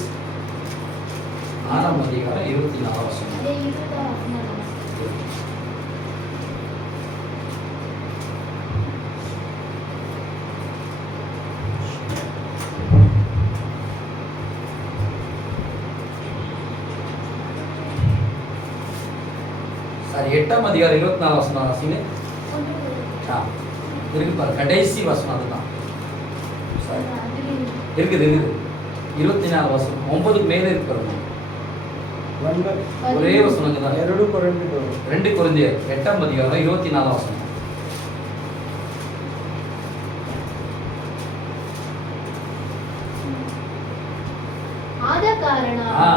6ஆம் அதிகாரம் 24ஆம் வசனம். சரி, 8ஆம் அதிகாரம் 24ஆம் வசனம் வாசிங்க. இருக்கு பாரு, கடைசி வசனம் அதுதான். இருக்குது 24 வசனம் 9க்கு மேலே இருக்கிறது ஒரே வசனங்க தான். 2 கொரிந்தியர் 2 கொரிந்தியர் 8ஆம் அதிகாரம் 24 வசனம். ಆದ ಕಾರಣ ஆ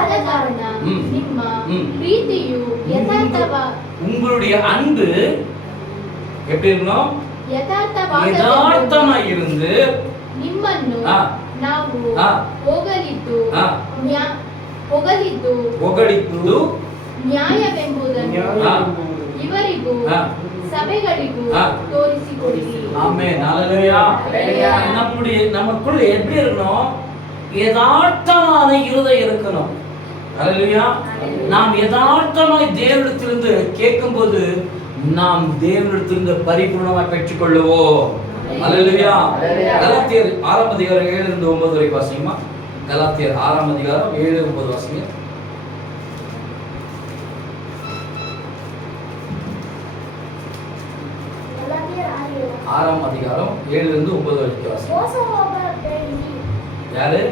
ಆದ ಕಾರಣ ಹ್ಮ್. ನಿಮ್ಮ ಹ್ಮ್. ಪ್ರೀತಿಯು ಯಥಾರ್ಥವ உங்களுடைய அன்பு எப்படி இருக்கணும்? யதார்த்தமா இருந்து ನಿಮ್ಮನ್ನು ಆ. ನಾವು ಆ. ಹೊಗಳಿದ್ದು ಆ. ಹೊಗಳಿದ್ದು ಹೊಗಳಿದ್ದು ನ್ಯಾಯವೆಂಬುದನ್ನು ಆ. ಇವರಿಗೂ ಆ. சபைகளிಗೂ ಆ. தோரிಸಿಕೊಡಿರಿ. ஆமென். ஹல்லேலூயா. ஹல்லேலூயா. நமக்குள்ள எப்படி இருக்கணும்? யதார்த்தமான இருதயம் இருக்கணும். ஹல்லேலூயா. நாம் யதார்த்தமாய் தேவனிடத்திலிருந்து கேட்கும்போது நாம் தேவனிடத்திலிருந்து பரிபூர்ணமாய் பெற்றுக்கொள்ளுவோம். ஹல்லேலூயா. கலாத்தியர் 6ஆம் அதிகாரம் 7 இருந்து 9 வரைக்கும் வாசிங்கம்மா. கலாத்தியர் 6ஆம் அதிகாரம் 7 9 வாசிங்க. ஆறாம் அதிகாரம் 7 இருந்து 9 வரைக்கும் வாசிங்க. யாரு?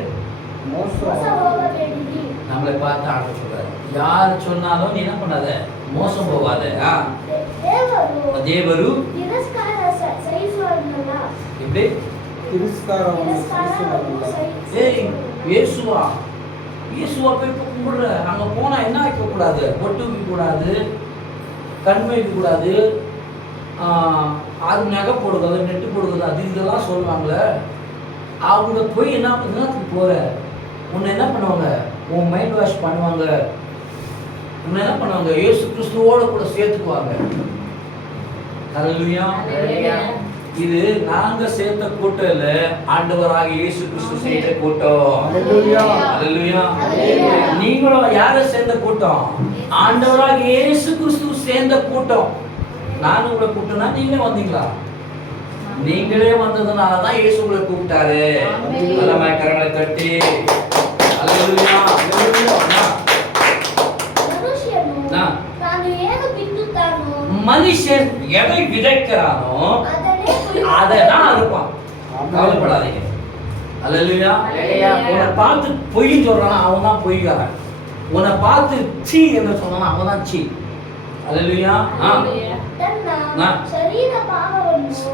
நம்மளை பார்த்து ஆட சொல்றாரு. யார் சொன்னாலும் நீ என்ன பண்ணாத, மோசம் போகாத. தேவரு எப்படி? ஏய் இயேசுவா இயேசுவா போய் கும்பிடுற, அங்க போனா என்ன வைக்க கூடாது? பொட்டு வைக்க கூடாது, கண் வைக்க கூடாது, அது நகை போடுறது, நெட்டு போடுறது, அது இதெல்லாம் சொல்லுவாங்களே. அவங்க போய் என்ன பண்ணுறதுக்கு போற, உன்னை என்ன பண்ணுவாங்க? உன் மைண்ட் வாஷ் பண்ணுவாங்க. உன்னை என்ன பண்ணுவாங்க? இயேசு கிறிஸ்துவோட கூட சேர்த்துக்குவாங்க. ஹல்லேலூயா. இது நாங்க சேர்த்த கூட்டம் இல்ல, ஆண்டவராக இயேசு கிறிஸ்து சேர்த்த கூட்டம். ஹல்லேலூயா. ஹல்லேலூயா. ஹல்லேலூயா. நீங்களும் யாரை சேர்ந்த கூட்டம்? ஆண்டவராக இயேசு கிறிஸ்து சேர்ந்த கூட்டம். நான் உங்களை கூப்பிட்டேன்னா நீங்களே வந்தீங்களா? நீங்களே வந்ததுனால தான் இயேசு உங்களை கூப்பிட்டாரு. ஆமென். நல்ல கரங்களை தட்டி ஹல்லேலூயா. மனுஷன் எதை விதைக்கிறானோ அதை தான் அறுப்பான். கவலைப்படாதீங்க. ஹல்லேலூயா. உன்னை பார்த்து பொய் சொல்றானா அவன் தான் பொய்காரன். உன்னை பார்த்து சீ என்று சொன்னானா அவன் தான் சீ. ஹல்லேலூயா.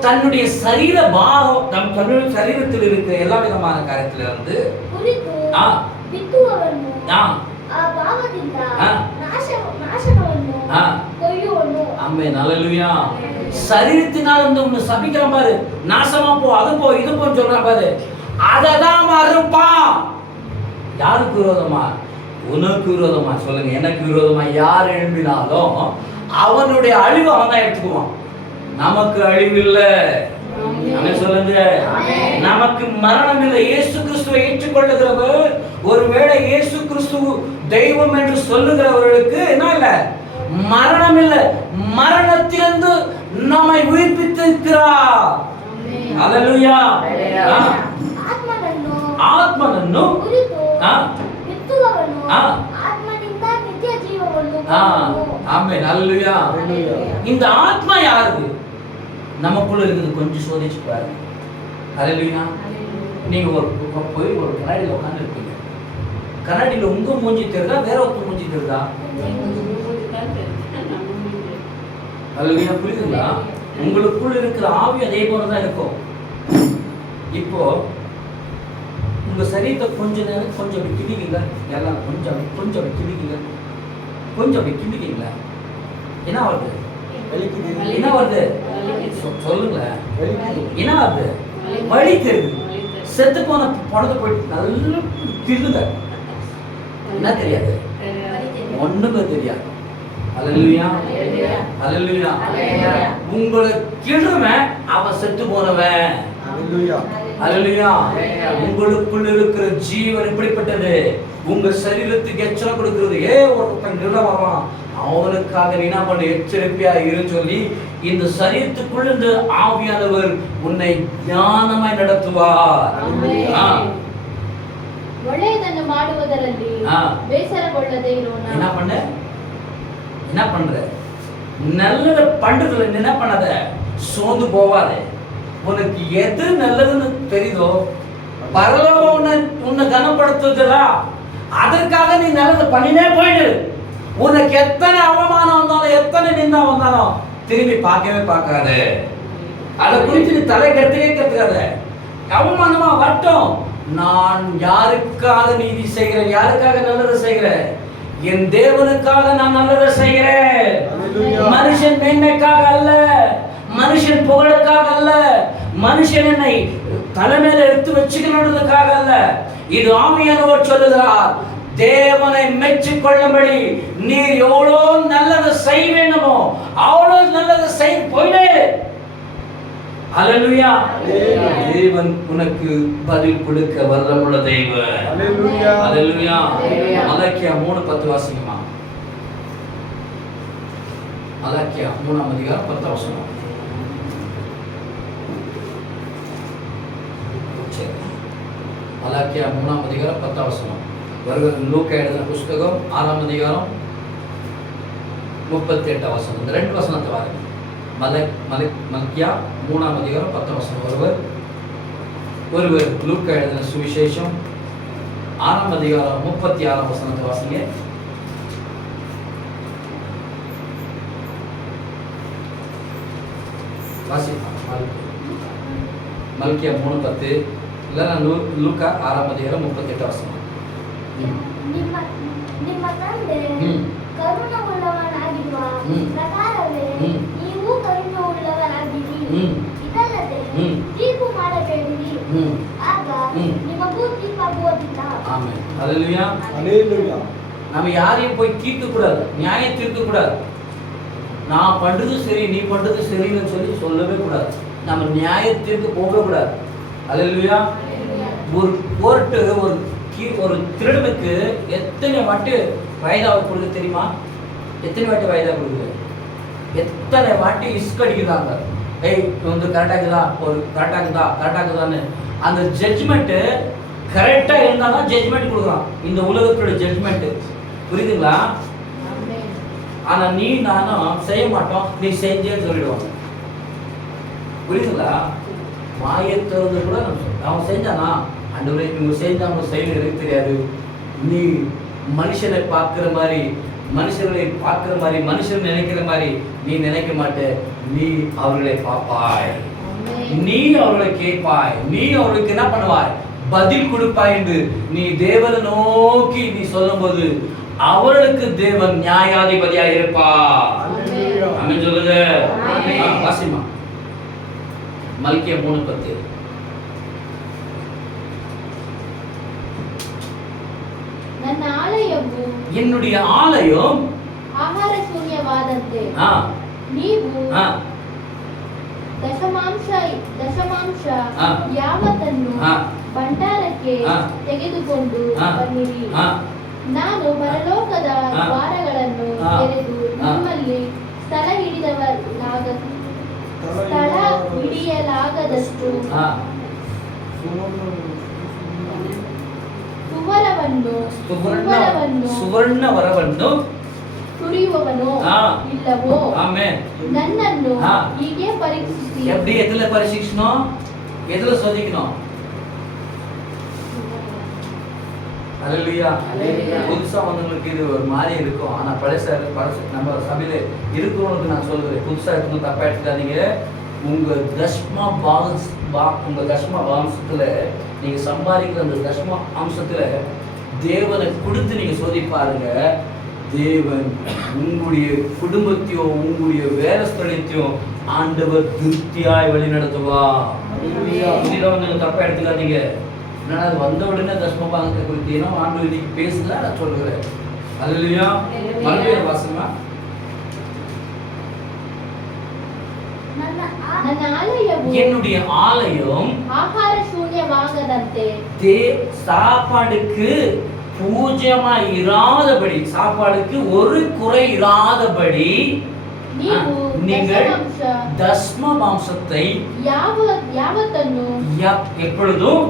தன்னுடைய சரீர பாகம், தன்னுடைய சரீரத்தில் இருக்கிற எல்லா விதமான காரியத்திலிருந்து சரீரத்தினால் இருந்து ஒண்ணு சபிக்கிற பாரு, நாசமா போ, அது போ, இது போன்னு சொல்ற பாரு, அததான் மறுப்பான். யாருக்கு விரோதமா? உனக்கு விரோதமா. சொல்லுங்க, எனக்கு விரோதமா யார் எழும்பினாலும் அவனுடைய அழிவு அவன் தான் எடுத்துக்குவான். நமக்கு அழிவு இல்ல. சொல்லுங்க, நமக்கு மரணம் இல்லை. இயேசு கிறிஸ்துவை ஏற்றுக்கொள்ளுகிறவர், ஒருவேளை இயேசு கிறிஸ்து தெய்வம் என்று சொல்லுகிறவர்களுக்கு என்ன இல்ல? மரணம் இல்லை. மரணத்திலிருந்து நம்மை உயிர்ப்பித்திருக்கிறார். ஹல்லேலூயா. ಆತ್ಮನನ್ನು ஆமென். ஹல்லேலூயா. இந்த ஆத்மா யாரு? நமக்குள்ள இருக்குது. கொஞ்சம் சோதிச்சு பாருங்க. ஹல்லேலூயா. நீங்க போய் ஒரு கண்ணாடியில் உட்கார்ந்து இருப்பீங்க. கண்ணாடியில் உங்க மூஞ்சி தெரியுதா, வேற ஒருத்தர் மூஞ்சி தெரியுதா? ஹல்லேலூயா. புரியுதுங்களா? உங்களுக்குள்ள இருக்கிற ஆவி அதே போலதான் இருக்கும். இப்போ உங்க சரீரத்தை கொஞ்ச நேரம் கொஞ்சம் அப்படி கிழிக்கீங்க. எல்லாம் கொஞ்சம் அப்படி கிழிக்கீங்க. கொஞ்சம் அப்படி கிழிக்கீங்களா? என்ன வருது? என்ன வருது? சொல்லுங்களேன். என்ன வருது? வலி தெரியுது. செத்து போன பணத்தை போயிட்டு நல்லா கிள்ளுங்க. என்ன தெரியாது? ஒண்ணுமே தெரியாது. ஹல்லேலூயா. ஹல்லேலூயா. உங்களை கிள்ளுவன் அவன் செத்து போனவன். ஹல்லேலூயா. உங்களுக்குள்ள இருக்கிற ஜீவன் எப்படிப்பட்டது? உங்க சரீரத்துக்கு எச்சரிக்கை கொடுக்கிறது. ஒருத்தன் கிள்ள வருவான், அவனுக்காக என்ன பண்ண எச்சரிக்கையா இருந்து சொல்லி இந்த சரீரத்துக்குள்ள இந்த ஆவியானவர் உன்னை ஞானமாய் நடத்துவார். ಒಳ್ಳೆಯದನ್ನು ಮಾಡುವುದರಲ್ಲಿ ಬೇಸರಗೊಳ್ಳದೆ ಇರೋಣ. என்ன பண்ற? நல்லத பண்றதுல என்ன பண்ணாத, சோர்ந்து போவாத. உனக்கு எது நல்லதுன்னு தெரியுதோ பரலோகம் உன்னை கனப்படுத்துதா, அதற்காக நீ நல்லது பண்ணினே போயிடு. உனக்கு எத்தனை அவமானம் வந்தாலும் எத்தனை நிந்தா வந்தாலும் திரும்பி பார்க்கவே பார்க்காத. அதை குறித்து நீ தலை கத்துக்காத. அவமானமா வட்டம், நான் யாருக்காக நீதி செய்கிறேன், யாருக்காக நல்லதை செய்கிறேன்? என் தேவனுக்காக நான் நல்லதை செய்கிறேன். மனுஷன் மேன்மைக்காக அல்ல, மனுஷன் புகழுக்காக அல்ல, மனுஷன் என்னை தலைமையில எடுத்து வச்சுக்கணுன்றதுக்காக அல்ல. இது ஆவியானவர் சொல்லுகிறார், தேவனை மெச்சிக் கொள்ளும்படி நீர் எவ்வளோ நல்லதை செய்ய வேண்டுமோ அவ்வளோ நல்லதை செய்ய போயிடு. அல்லேலூயா. தேவன் உனக்கு பதில் கொடுக்க வல்லமுள்ள தேவன். அல்லேலூயா. மலாக்கியா 3:10 வாசிங்கம்மா. மலாக்கியா 3ஆம் அதிகாரம் 10 வசனம். மலாக்கியா 3ஆம் அதிகாரம் 10 வசனம். லூக்கா எழுதின புஸ்தகம் 6ஆம் அதிகாரம் 38 வசனம். இந்த 2 வசனத்தை பாருங்க. மலாக்கியா 3ஆம் அதிகாரம் 10 வசனம். ஒருவர் லூக்கா எழுதின சுவிசேஷம் 6ஆம் அதிகாரம் 36ஆம் வசனத்தை வாசிங்க. மல்கியா 3:10 இல்ல லூக்கா 6ஆம் அதிகாரம் 38 வசனம். ನಿಮ್ಮ ತಂದೆ ಕರುಣವುಳ್ಳವನಾಗಿರುವ ಪ್ರಕಾರವೇ ನೀವು ಕರುಣವುಳ್ಳವರಾಗಿರಿ. ಇದಲ್ಲದೆ ತೀರ್ಪು ಮಾಡಬೇಡಿರಿ, ಆಗ ನಿಮಗೂ ತೀರ್ಪಾಗುವುದಿಲ್ಲ. ஆமென். ஹல்லேலூயா. ஹல்லேலூயா. நம்ம யாரையும் போய் தீர்க்க கூடாது, நியாயம் தீர்க்க கூடாது. நான் பண்றது சரி, நீ பண்றது சரின்னு சொல்லவே கூடாது. நம்ம நியாய தீர்க்க போக கூடாது. ஹல்லேலூயா. ஒரு கோர்ட்டு ஒரு திருடனுக்கு எத்தனை வாட்டி வயதா கொடுக்குது தெரியுமா? எத்தனை வாட்டி வயதா கொடுக்குது? எத்தனை வாட்டி இஸ்க் அடிக்குதாங்க. ஏய் வந்து கரெக்டாகுதா, ஒரு கரெக்டாகுதான்னு அந்த ஜட்ஜ்மெண்ட்டு கரெக்டாக இருந்தாலும் ஜட்ஜ்மெண்ட் கொடுக்குறான். இந்த உலகத்தோட ஜட்ஜ்மெண்ட்டு புரியுதுங்களா? ஆனால் நீ நானும் செய்ய மாட்டோம், நீ செஞ்சேன்னு சொல்லிடுவாங்க. புரியுதுங்களா? மாயத்திறந்து கூட அவன் செஞ்சானா, அன்றுவரை இவங்க செஞ்சாங்க செயல் எனக்கு தெரியாது. நீ மனுஷனை பார்க்குற மாதிரி, மனுஷர்களை பார்க்குற மாதிரி, மனுஷன் நினைக்கிற மாதிரி நீ நினைக்க மாட்ட. நீ அவர்களை பார்ப்பாய், நீ அவர்களை கேட்பாய், நீ அவர்களுக்கு என்ன பண்ணுவாய்? பதில் கொடுப்பாய் என்று நீ தேவனை நோக்கி நீ சொல்லும் போது அவர்களுக்கு தேவன் நியாயாதிபதியாக இருப்பார். ஆமென் சொல்லுங்க. வாசிமா மல்கியா 3:10. ನನ್ನ ಆಲಯವು என்னுடைய ஆலயம் ಆಹಾರ ಶೂನ್ಯವಾದಂತೆ ನೀವು ದಶಮಾಂಶ ಯಾವತ್ತನ್ನು ಭಂಡಾರಕ್ಕೆ ತೆಗೆದುಕೊಂಡು ಬನ್ನಿರಿ. ನಾನು ಪರಲೋಕದ ದ್ವಾರಗಳನ್ನು ತೆರೆದು ನಿಮ್ಮಲ್ಲಿ ಸ್ಥಳ ಹಿಡಿಯಲಾಗದಷ್ಟು ಸುವರ್ಣ ವರವನ್ನು ತುಳಿಯುವವನು ಇಲ್ಲವೋ? ನನ್ನನ್ನು ಹೀಗೆ ಪರೀಕ್ಷಿಸಿ. எப்படி எதுல பரீட்சிக்கணும்? எதுல சோதிக்கணும்? அல்லேலூயா. புதுசா வந்தவங்களுக்கு இது ஒரு மாதிரி இருக்கும். ஆனா பழச நம்ம சபையில இருக்கிறவங்களுக்கு நான் சொல்லுறேன், புதுசா இருக்கணும் தப்பா எடுத்துக்காதீங்க. உங்க தஷ்மா வம்சத்துல நீங்க சம்பாதிக்கிற அந்த தஷ்மா அம்சத்துல தேவனை கொடுத்து நீங்க சோதி பாருங்க. தேவன் உங்களுடைய குடும்பத்தையும் உங்களுடைய வேலை ஸ்தலத்தையும் ஆண்டவர் திருப்தியாய் வழி நடத்துவா. தப்பா எடுத்துக்காதீங்க. என்னன்னா அது வந்த உடனே தஷ்ம பாகத்தை குறித்தீங்கன்னா ஆண்டவர் இன்னைக்கு பேசுதா நான் சொல்லுகிறேன். அல்லேலூயா. மறுபடியும் வாசமா. என்னுடைய ஆலயம் ஆகார சூன்யமாகதந்தே சாப்பாடுக்கு பூஜ்யமா இராதபடி, சாப்பாடுக்கு ஒரு குறை இராதபடி நீங்கள் தஸ்ம மாம்சத்தை யாவத்தನ್ನು எப்பொழுதும்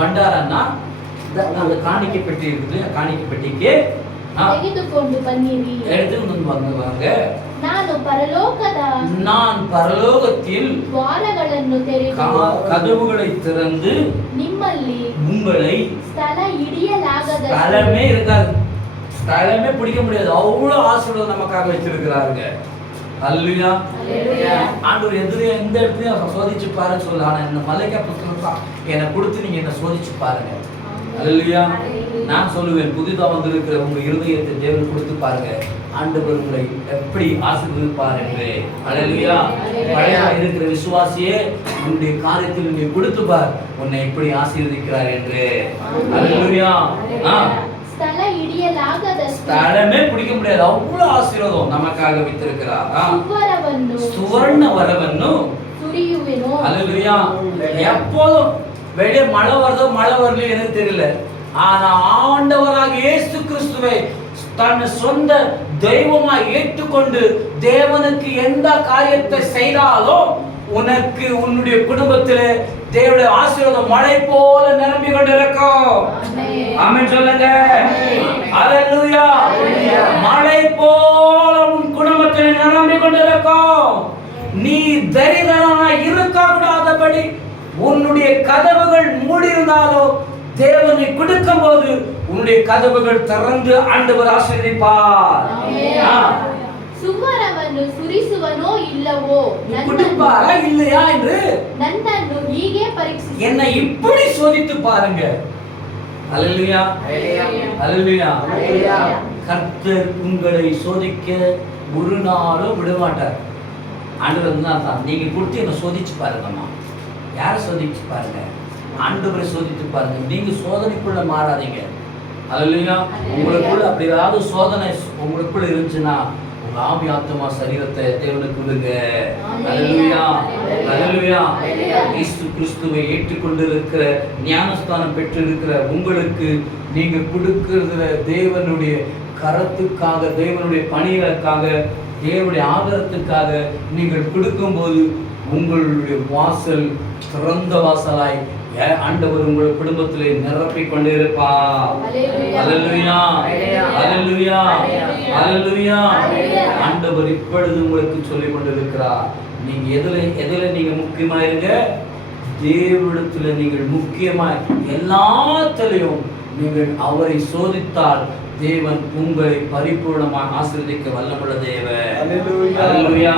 பண்டாரன்னா அந்த காணிக்கை பெட்டி இருக்குது, காணிக்கை பெட்டிக்கு ತೆಗೆದುಕೊಂಡು ಬನ್ನಿರಿ. எடுத்து வாங்க. ನಾನು ಪರಲೋಕத்தில் ದ್ವಾರಗಳನ್ನು கதவுகளை திறந்து ನಿಮ್ಮಲ್ಲಿ உங்களை ಸ್ಥಳ ಹಿಡಿಯಲಾಗದ ஸ்தலமே இருக்காது, ஸ்தலமே பிடிக்க முடியாது, அவ்வளவு ஆசீர்வாதம் நமக்காக வச்சிருக்கிறாருங்க. அல்லேலூயா. ஆண்டவர் எந்த இடத்துலயும் சோதிச்சு பாருன்னு சொல்ல, ஆனா இந்த மலைக்கா புத்தகம் என்னை கொடுத்து நீங்க என்ன சோதிச்சு பாருங்க. அல்லேலூயா. நான் சொல்லுவேன், புதிதா வந்திருக்கிற உங்க இருதயத்தை தேவன் கொடுத்து பாருங்க, ஆண்டவர் உங்களை எப்படி ஆசீர்வதிப்பார் என்று. அல்லேலூயா. பழைய இருக்கிற விசுவாசியே உன்னுடைய காரியத்தில் நீ கொடுத்து பார், உன்னை எப்படி ஆசீர்வதிக்கிறார் என்று. அல்லேலூயா. ಸ್ಥಳ ಹಿಡಿಯಲಾಗದ ஸ்தலமே பிடிக்க முடியாது, அவ்வளவு ஆசீர்வாதம் நமக்காக வைத்திருக்கிறார். சுவர்ண வரವನ್ನು ಸುರಿಯುವೆನು. அல்லேலூயா. எப்போதும் வெளியே மழை வருதோ மழை வரலையோ எனக்கு தெரியல, ஆனா ஆண்டவராக இயேசு கிறிஸ்துவை தன் சொந்த தெய்வமாய் ஏற்றுக்கொண்டு தேவனுக்கு எந்த காரியத்தை செய்தாலும் உனக்கு உன்னுடைய குடும்பத்திலே தேவனுடைய ஆசீர்வாதம் மழை போல நிரம்பி கொண்டிருக்கும். ஆமென் சொல்லுங்க. அல்லேலூயா. மழை போல உன் குடும்பத்திலே நிரம்பி கொண்டிருக்கும். நீ தைரியமாய் இருக்க கூடாதபடி உன்னுடைய கதவுகள் மூடி இருந்தாலும் தேவனை கொடுக்கும் போது உன்னுடைய கதவுகள் திறந்து ஆண்டவர் ஆசீர்வதிப்பார். ಸುವರವನ್ನು ಸುರಿಸುವನೋ ಇಲ್ಲವೋ கொடுப்பாரா இல்லையா என்று ನನ್ನನ್ನು ಹೀಗೆ ಪರೀಕ್ಷಿಸಿ. என்னை இப்படி சோதித்து பாருங்க. அல்லேலூயா. அல்லேலூயா. கர்த்தர் உங்களை சோதிக்க ஒரு நாளும் விட மாட்டார். ஆண்டவர் தான் நீங்க கொடுத்து என்ன சோதிச்சு பாருங்கம்மா. யாரை சோதிச்சு பாருங்க? ஆண்டவரை சோதித்து பாருங்க. நீங்க சோதனைக்குள்ள மாறாதீங்க. அல்லேலூயா. உங்களுக்குள்ள அப்படி ஏதாவது சோதனை உங்களுக்குள்ள இருந்துச்சுன்னா உங்க ஆவி ஆத்மா சரீரத்தை தேவனுக்கு விடுங்க. அல்லேலூயா. அல்லேலூயா. இயேசு கிறிஸ்துவை ஏற்றுக்கொண்டிருக்கிற ஞானஸ்தானம் பெற்றிருக்கிற உங்களுக்கு நீங்க கொடுக்கிற தேவனுடைய கரத்துக்காக, தேவனுடைய பணிகளுக்காக, தேவனுடைய ஆதரத்துக்காக நீங்கள் கொடுக்கும்போது உங்களுடைய வாசல் திறந்த வாசலாய் ஆண்டவர் உங்கள் குடும்பத்திலே நிரப்பிக் கொண்டிருப்பார். அல்லேலூயா. அல்லேலூயா. அல்லேலூயா. ஆண்டவர் இப்பொழுது உங்களுக்கு சொல்லிக் கொண்டிருக்கிறார், நீங்க எதுல நீங்க முக்கியமா இருங்க, தேவனிடத்துல நீங்கள் முக்கியமாய் எல்லாத்திலையும் நீங்கள் அவரை சோதித்தால் தேவன் உங்களை பரிபூர்ணமாக ஆசீர்வதிக்க வல்லமுள்ள தேவன். அல்லேலூயா.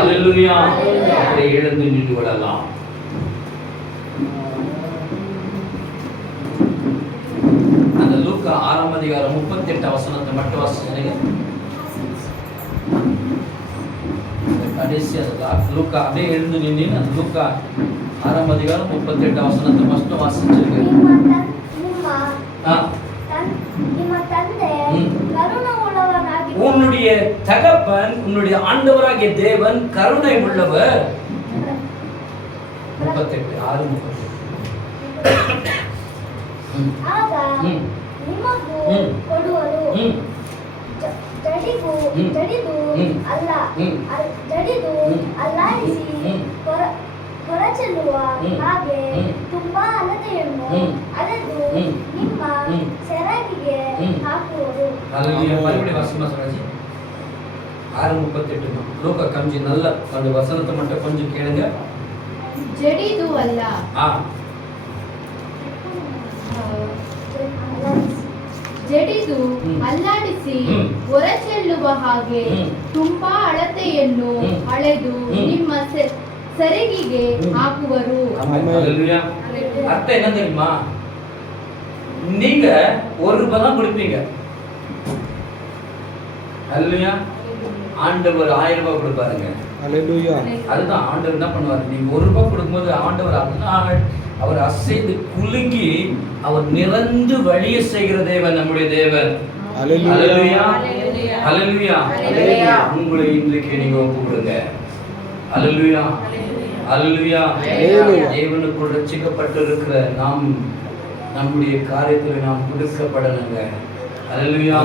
அல்லேலூயா. அவரை எழுந்து நின்று விடலாம். அந்த லூக்கா 6ஆம் அதிகாரம் 38 வசனத்தை மட்டும் வாசிங்க. கடைசி லூக்கா அப்படியே எழுந்து நின்று அந்த லூக்கா 6ஆம் அதிகாரம் 38 வசனத்தை மட்டும் வாசிச்சிருங்க. உன்னுடைய தகப்பன், உன்னுடைய ஆண்டவராகிய தேவன் கருணை உள்ளவர். 38:6 ಆಗ ನಿಮಗೂ ಕೊಡುವರು. ಜಡಿದು ಅಲ್ಲಾಡಿಸಿ ಹೊರಚೆಲ್ಲುವ ಹಾಗೆ ತುಂಬಾ ಅಳತೆಯನ್ನು ಅಳೆದು ನಿಮ್ಮ ಸೆರಗಿಗೆ ಹಾಕುವರು. மறுபடியும் 6:38 லூக்கா கொஞ்சம் நல்ல அந்த வசனத்தை மட்டும் கொஞ்சம் கேளுங்க. ಜಡಿದು ಅಲ್ಲ, ಜಡಿದು ಅಲ್ಲಾಡಿಸಿ ಹೊರಚೆಲ್ಲುವ ಹಾಗೆ ತುಂಬಾ ಅಳತೆಯನ್ನು ಅಳೆದು ನಿಮ್ಮ ಸೆರಗಿಗೆ ಹಾಕುವರು. அர்த்தம் என்ன தெரியுமா? நீங்க ₹1 தான் கொடுப்பீங்க. அல்லேலூயா. ஆண்டவர் ₹1000 கொடுப்பாருங்க. அல்லேலூயா. அதுதான் ஆண்டவர் என்ன பண்ணுவார், நீங்க ₹1 கொடுக்கும்போது ஆண்டவர் அவர் அசைந்து குலுங்கி அவர் நிறந்து வழிய செய்கிற தேவன் நம்முடைய தேவன். அல்லேலூயா. அல்லேலூயா. உங்களை இன்றைக்கு நீங்க ஒப்பு கொடுங்க. அல்லேலூயா. அல்லேலூயா. தேவனுக்குள் ரட்சிக்கப்பட்டிருக்கிற நாம் நம்முடைய காரியத்தில் நாம் கொடுக்கப்படணுங்க. அல்லேலூயா.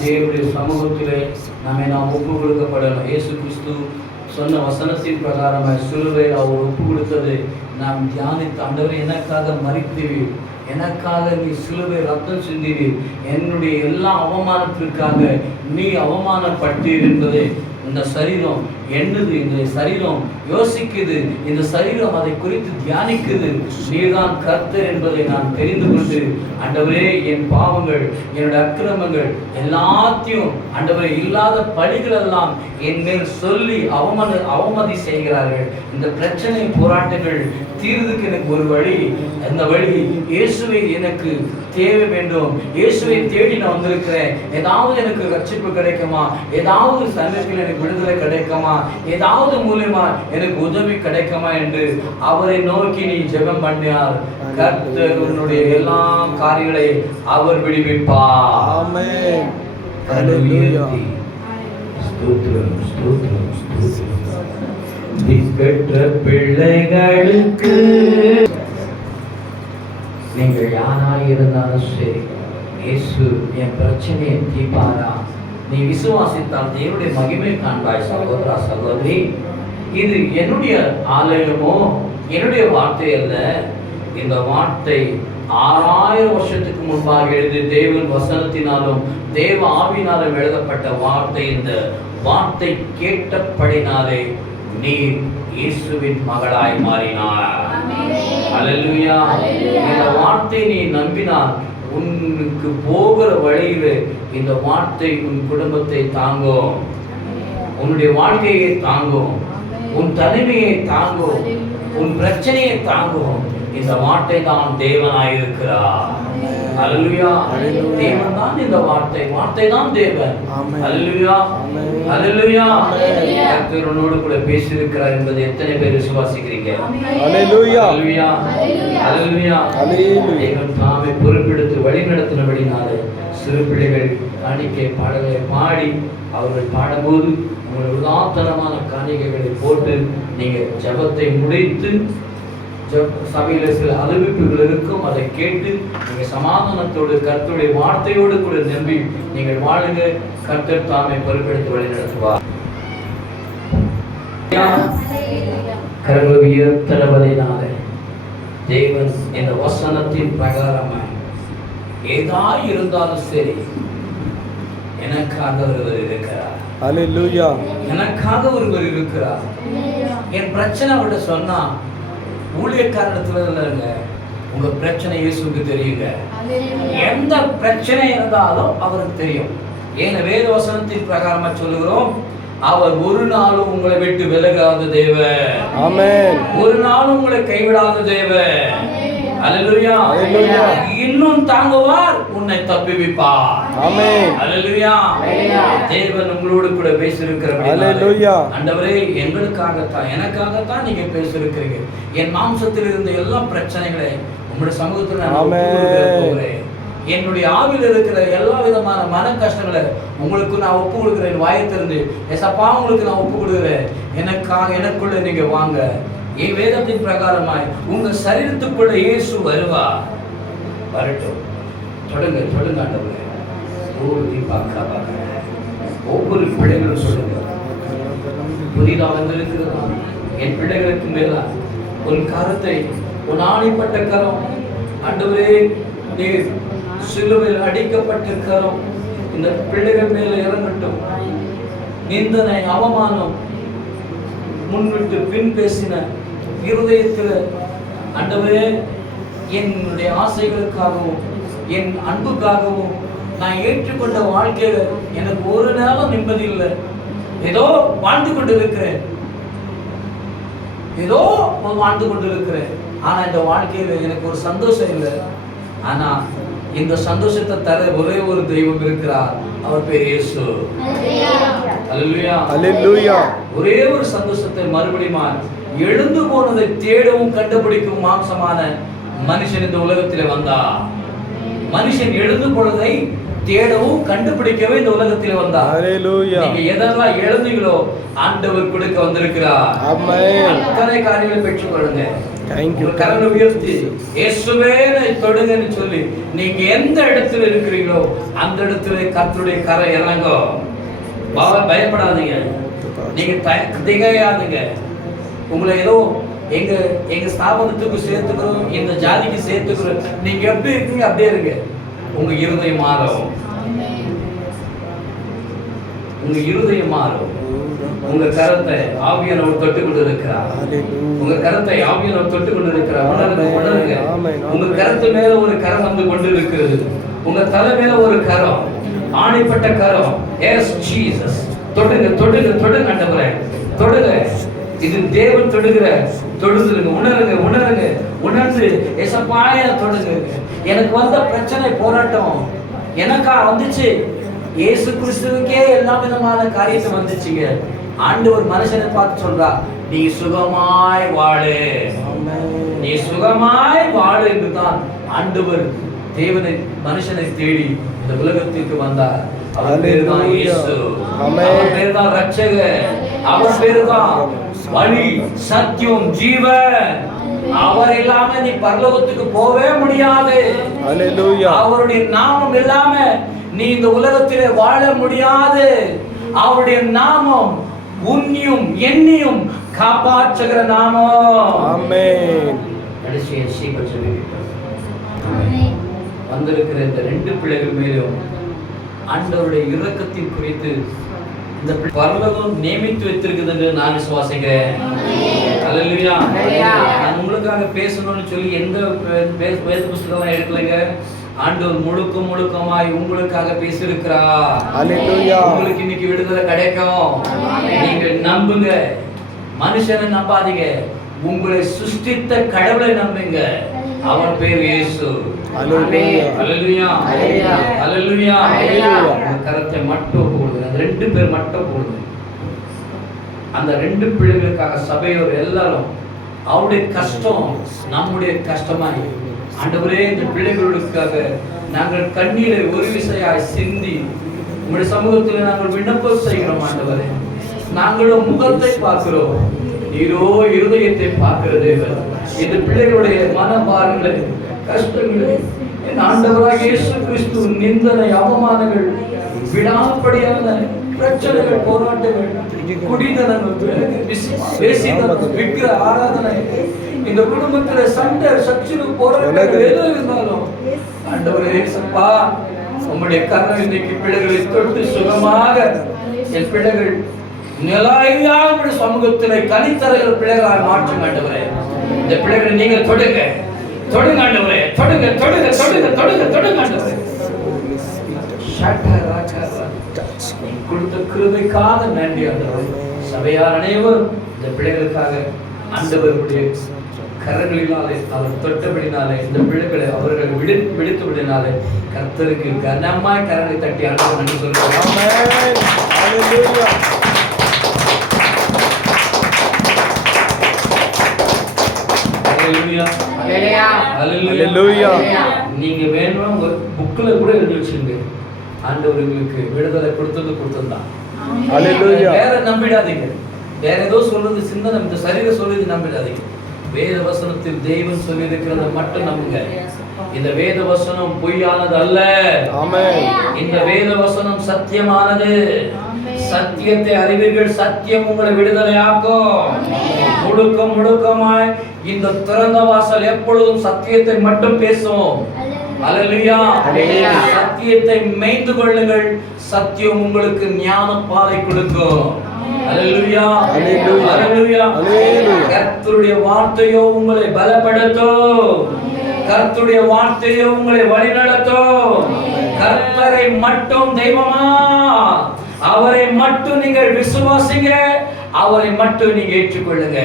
தேவனுடைய சமூகத்திலே நாம் ஒப்பு கொடுக்கப்படணும். இயேசு கிறிஸ்து சொன்ன வசனத்தின் பிரகாரமாக சிலுவையில் அவர் ஒப்பு கொடுத்தது நாம் தியானித்து, ஆண்டவரே எனக்காக மரித்தீர், எனக்காக நீ சிலுவை ரத்தம் சிந்தினீர், என்னுடைய எல்லா அவமானத்திற்காக நீ அவமானப்பட்டீர் என்பதை இந்த சரீரம் எண்ணுது, இந்த சரீரம் யோசிக்குது, இந்த சரீரம் அதை குறித்து தியானிக்குது. நீதான் கர்த்தர் என்பதை நான் தெரிந்து கொண்டு ஆண்டவரே என் பாவங்கள், என்னுடைய அக்கிரமங்கள் எல்லாத்தையும் ஆண்டவரே இல்லாத பழிகள் எல்லாம் என் மேல் சொல்லி அவமதி செய்கிறார்கள். இந்த பிரச்சனை போராட்டங்கள் தீர்வுக்கு எனக்கு ஒரு வழி, அந்த வழி இயேசுவை எனக்கு தேவை வேண்டும். இயேசுவை தேடி நான் வந்திருக்கிறேன். ஏதாவது எனக்கு ரட்சிப்பு கிடைக்குமா? ஏதாவது சந்தர்ப்பத்தில் எனக்கு விடுதலை கிடைக்குமா? ஏதாவது மூலியமா எனக்கு உதவி கிடைக்குமா என்று அவரை நோக்கி நீ ஜெபம் பண்ணியார் கர்த்தர் உன்னுடைய எல்லா காரியங்களை அவர் விடுவிப்பார். ஆமென். ஹல்லேலூயா. ஸ்தோத்திரம், ஸ்தோத்திரம், ஸ்தோத்திரம். பெற்ற பிள்ளைகளுக்கு நீங்கள் யாராய் இருந்தாலும் சரி, இயேசு என் பிரச்சனையை தீர்ப்பாரா? நீ விசுவாசித்தால் தேவனுடைய மகிமை காண்பாய். சகோதரா, சகோதரி, இது என்னுடைய ஆலயமோ என்னுடைய வார்த்தை அல்ல. இந்த வார்த்தை 6000 வருஷத்துக்கு முன்பாக எழுதி தேவன் வசனத்தினாலும் தேவ ஆவியினாலும் எழுதப்பட்ட வார்த்தை. இந்த வார்த்தை கேட்டபடினாலே நீ இயேசுவின் மகளாய் மாறினார். அல்லேலூயா. இந்த வார்த்தை நீ நம்பினால் உனக்கு போகிற வழியில இந்த வார்த்தை உன் குடும்பத்தை தாங்கும், உன்னுடைய வாழ்க்கையை தாங்கும், உன் தனிமையை தாங்கும், உன் பிரச்சனையை தாங்கும். இந்த வார்த்தை தான் தேவனாயிருக்கிறார். அல்லேலூயா. தேவன் தான் இந்த வார்த்தை, வார்த்தை தான் தேவன். அல்லேலூயா, அல்லேலூயா. கர்த்தர் உன்னோடு கூட பேசியிருக்கிறார் என்பதை எத்தனை பேர் விசுவாசிக்கிறீங்க? அல்லேலூயா, அல்லேலூயா, அல்லேலூயா. தேவன் தாமே பொறுப்பெடுத்து வழி நடத்தினபடினாலே சிறு பிள்ளைகள் காணிக்கை பாடல்களை பாடி அவர்கள் பாடும்போது உங்கள் உதாத்தனமான காணிக்கைகளை போட்டு நீங்க ஜபத்தை முடித்து சபையில சில அறிவிப்புகள் இருக்கும், அதை கேட்டு நீங்க சமாதானத்தோடு கர்த்தருடைய வார்த்தையோடு கூட நம்பி நீங்கள் வாழுங்க. கர்த்தர் தாமே பொறுப்பெடுத்து வழி நடத்துவார். கரங்கள் உயர்த்தரவதினாலே தேவன் இந்த வசனத்தின் பிரகாரமாய் ஏதாய் இருந்தாலும் சரி எனக்காக ஒருவர் இருக்கிறார். அல்லேலூயா. எனக்காக ஒருவர் இருக்கிறார். என் பிரச்சனை அவர்கிட்ட சொன்னா ஊழியக்காரத்துல இல்லைங்க, உங்க பிரச்சனை இயேசுவுக்கு தெரியுங்க. எந்த பிரச்சனை இருந்தாலும் அவருக்கு தெரியும். ஏன் வேத வசனத்தின் பிரகாரமா சொல்லுகிறோம், அவர் ஒரு நாளும் உங்களை விட்டு விலகாத தேவன். ஆமென். ஒரு நாளும் உங்களை கைவிடாத தேவன். அல்லேலூயா. இன்னும் தாங்குவார், உன்னை தப்புவிப்பார். ஆமென். அல்லேலூயா. தேவன் உங்களோடு கூட பேசியிருக்கிறார். அல்லேலூயா. ஆண்டவரே, எங்களுக்காகத்தான் எனக்காகத்தான் நீங்க பேசியிருக்கிறீங்க. என் மாம்சத்தில் இருந்த எல்லா பிரச்சனைகளை உங்களுடைய சமூகத்தில் நான் ஒப்புக்கொடுக்கிறேன். என்னுடைய ஆவியில் இருக்கிற எல்லா விதமான மன கஷ்டங்களை உங்களுக்கு நான் ஒப்பு கொடுக்கிறேன். வாயத்திலிருந்து ஏசப்பா உங்களுக்கு நான் ஒப்பு கொடுக்கிறேன். எனக்குள்ள நீங்க வாங்க. என் வேதத்தின் பிரகாரமாய் உங்க சரீரத்துக்குள்ள இயேசு வருவா. வரட்டும். தொடங்க தொடங்க ஆண்டவரே. ஒவ்வொரு பிள்ளைகளும் சொல்லுங்க, புதிதாக வந்திருக்கிறதா என் பிள்ளைகளுக்கு மேலா ஒரு கரத்தை, ஒரு ஆணிப்பட்ட கரம் ஆண்டவரே, நீர் சிலுவையில் அடிக்கப்பட்ட கரம் இந்த பிள்ளைகள் மேல இறங்கட்டும். நிந்தனை, அவமானம், முன்விட்டு பின் பேசின இருதயத்தில் ஆண்டவரே, என்னுடைய ஆசைகளுக்காகவும் என் அன்புக்காகவும் நான் ஏற்றுக்கொண்ட வாழ்க்கையில எனக்கு ஒரு நேரம் நிம்மதி இல்லை. ஏதோ வாழ்ந்து கொண்டிருக்கிறேன், ஏதோ வாழ்ந்து கொண்டிருக்கிறேன். ஆனா இந்த வாழ்க்கையில எனக்கு ஒரு சந்தோஷம் இல்லை. ஆனா இந்த சந்தோஷத்தை தர ஒரே ஒரு தெய்வம் இருக்கிறார், அவர் பேர் இயேசு. அல்லேலூயா, அல்லேலூயா. ஒரே ஒரு சந்தோஷத்தை மறுபடியும் எழுந்து போனதை தேடவும் கண்டுபிடிக்கும் மாம்சமான மனுஷன் இந்த உலகத்தில் வந்தா. மனுஷன் எழுந்து போனதை தேடவும் கண்டுபிடிக்கவே இந்த உலகத்தில் வந்தார். அல்லேலூயா. நீங்க எதெல்லாம் எழுந்தீங்களோ ஆண்டவர் கொடுக்க வந்திருக்கிறார். ஆமென். அத்தனை காரியங்களை பெற்றுக் கொள்ளுங்க. Thank you. கரங்களை உயர்த்தி இயேசுவே தொடுங்கன்னு சொல்லி நீங்க எந்த இடத்துல இருக்கிறீங்களோ அந்த இடத்துல கர்த்தருடைய கரை இறங்கும். பயப்படாதீங்க, நீங்க திகையாதீங்க. உங்களை ஏதோ எங்க ஸ்தாபனத்துக்கு சேர்த்துக்கிறோம், இந்த ஜாதிக்கு சேர்த்துக்கிறோம், நீங்க எப்படி இருக்கீங்க அப்படியே இருங்க. உங்க இருதயம் மாறும், உங்க இருதயம் மாறும். உங்க கரத்தை ஆவியானவர் தொட்டு கொண்டு இருக்கிறார். உங்க கரத்தை ஆவியானவர் தொட்டு கொண்டு இருக்கிறார். உணருங்க. உங்க கரத்து மேல ஒரு கரம் வந்து கொண்டு இருக்கிறது. உங்க தலை மேல ஒரு கரம், ஆணிப்பட்ட கரம். S Jesus. தொடுங்க தொடுங்க தொடுங்க ஆண்டவரே, தொடுங்க. இது தேவன் தொடுகிற தொடுதலுங்க. உணருங்க உணருங்க. உணர்ந்து ஏசப்பாய தொடுங்க. எனக்கு வந்த பிரச்சனை போராட்டம் எனக்கா வந்துச்சு. இயேசு கிறிஸ்துவுக்கே எல்லா விதமான காரியத்தை வந்துச்சுங்க. ஆண்டவர் மனுஷனை பார்த்து சொல்றா, நீ சுகமாய் வாழு, நீ சுகமாய் வாழு என்றுதான் ஆண்டவர் தேவனை மனுஷனை தேடி இந்த உலகத்திற்கு வந்தார். அவர் பேர் தான் இயேசு. அவர் பேர் தான் ரட்சகர். அவர் பேர் தான் வழி, சத்தியம், ஜீவன். அவர் இல்லாம நீ பரலோகத்துக்கு போவே முடியாது. அவருடைய நாமம் இல்லாம நீ இந்த உலகத்திலே வாழ முடியாது. அவருடைய நாமம் உன்னையும் என்னையும் காப்பாற்றுகிற நாமம். ஆமென். கடைசியா சீக்கிரம் சொல்லிவிட்டோம். வந்திருக்கிற இந்த 2 பிள்ளைகள் மேலும் ஆண்டவருடைய இரக்கத்தின் குறித்து இந்த பரலோகம் நியமித்து வைத்திருக்குது என்று நான் விசுவாசிக்கிறேன். அல்லேலூயா. நான் உங்களுக்காக பேசணும்னு சொல்லி எந்த வேத புத்தகம் எடுக்கலைங்க. ஆண்டவர் முழுக்கமாய் உங்களுக்காக பேசியிருக்கிறார். அல்லேலூயா. உங்களுக்கு இன்னைக்கு விடுதலை கிடைக்கும். நீங்க நம்புங்க. மனுஷனை நம்பாதீங்க. உங்களை சிருஷ்டித்த கடவுளை நம்புங்க. அவர் பேர் இயேசு. அல்லேலூயா. அல்லேலூயா. கரத்தை மட்டும் போடுங்க. அந்த 2 பேர் மட்டும் போடுங்க. அந்த 2 பிள்ளைகளுக்காக சபையோர் எல்லாரும் அவருடைய கஷ்டம் நம்முடைய கஷ்டமாய் ஆண்டவரே இந்த பிள்ளைகளுக்காக நாங்கள் கண்ணீரை ஒரு விசையாய் சிந்தி உங்களுடைய சமூகத்தில் நாங்கள் விண்ணப்பம் செய்கிறோம். ஆண்டவரே, நாங்களும் முகத்தை பார்க்கிறோம், நீரோ இருதயத்தை பார்க்கிற தேவன். இந்த பிள்ளைகளுடைய மனபாரங்களை, கஷ்டங்களை என் ஆண்டவராக இயேசு கிறிஸ்து நிந்தனை, அவமானங்கள், விடாப்படியான பிரச்சனைகள், போராட்டங்கள், குடிதனம், விக்கிர ஆராதனை, இந்த குடும்பத்துல சண்டை, சச்சுரு, போராட்டங்கள் எது இருந்தாலும் ஆண்டவரே சப்பா உம்முடைய கரம் இன்னைக்கு பிள்ளைகளை தொட்டு சுகமாக என் பிள்ளைகள் நிலையாக சமூகத்திலே கனித்தரைகிற பிள்ளைகளாக மாற்றுங்க ஆண்டவரே. இந்த பிள்ளைகளை நீங்க தொடுங்க தொடுங்க ஆண்டவரே, தொடுங்க தொடுங்க தொடுங்க தொடுங்க தொடுங்க ஆண்டவரே. கொடுத்த கிருபைக்காக நன்றி ஆண்டவரே. சபையார் அனைவரும் இந்த பிள்ளைகளுக்காக ஆண்டவருடைய கரங்களினாலே அவர் தொட்டபடினாலே இந்த பிள்ளைகளை அவர்கள் விடுத்தபடினாலே கர்த்தருக்கு கனமாய் கரங்களை தட்டி ஆண்டவர் நன்றி சொல்கிறோம். நீங்க வேணும் உங்க புக்ல கூட எழுதி வச்சிருங்க. ஆண்டவர் உங்களுக்கு விடுதலை கொடுத்ததுதான். வேற நம்பிடாதீங்க. வேற ஏதோ சொல்றது சிந்தனை, இந்த சரீர சொல்றது நம்பிடாதீங்க. வேத வசனத்தில் தெய்வம் சொல்லி இருக்கிறத மட்டும் நம்புங்க. இந்த வேத வசனம் பொய்யானது அல்ல. இந்த வேத வசனம் சத்தியமானது. சத்தியத்தை அறிவீர்கள், சத்தியம் உங்களை விடுதலையாக்கும். முழுக்கமாய் இந்த திறந்த வாசல் எப்பொழுதும் சத்தியத்தை மட்டும் பேசும். அல்லேலூயா. சத்தியத்தை மேய்ந்து கொள்ளுங்கள், சத்தியம் உங்களுக்கு ஞான பாதை கொடுக்கும். அல்லேலூயா. அல்லேலூயா. கர்த்தருடைய வார்த்தையோ உங்களை பலப்படுத்தும். கர்த்தருடைய வார்த்தையோ உங்களை வழிநடத்தும். கர்த்தரை மட்டும் தெய்வமா, அவரை மட்டும் நீங்கள் விசுவாசிங்க, அவரை மட்டும் நீங்க ஏற்றுக்கொள்ளுங்க.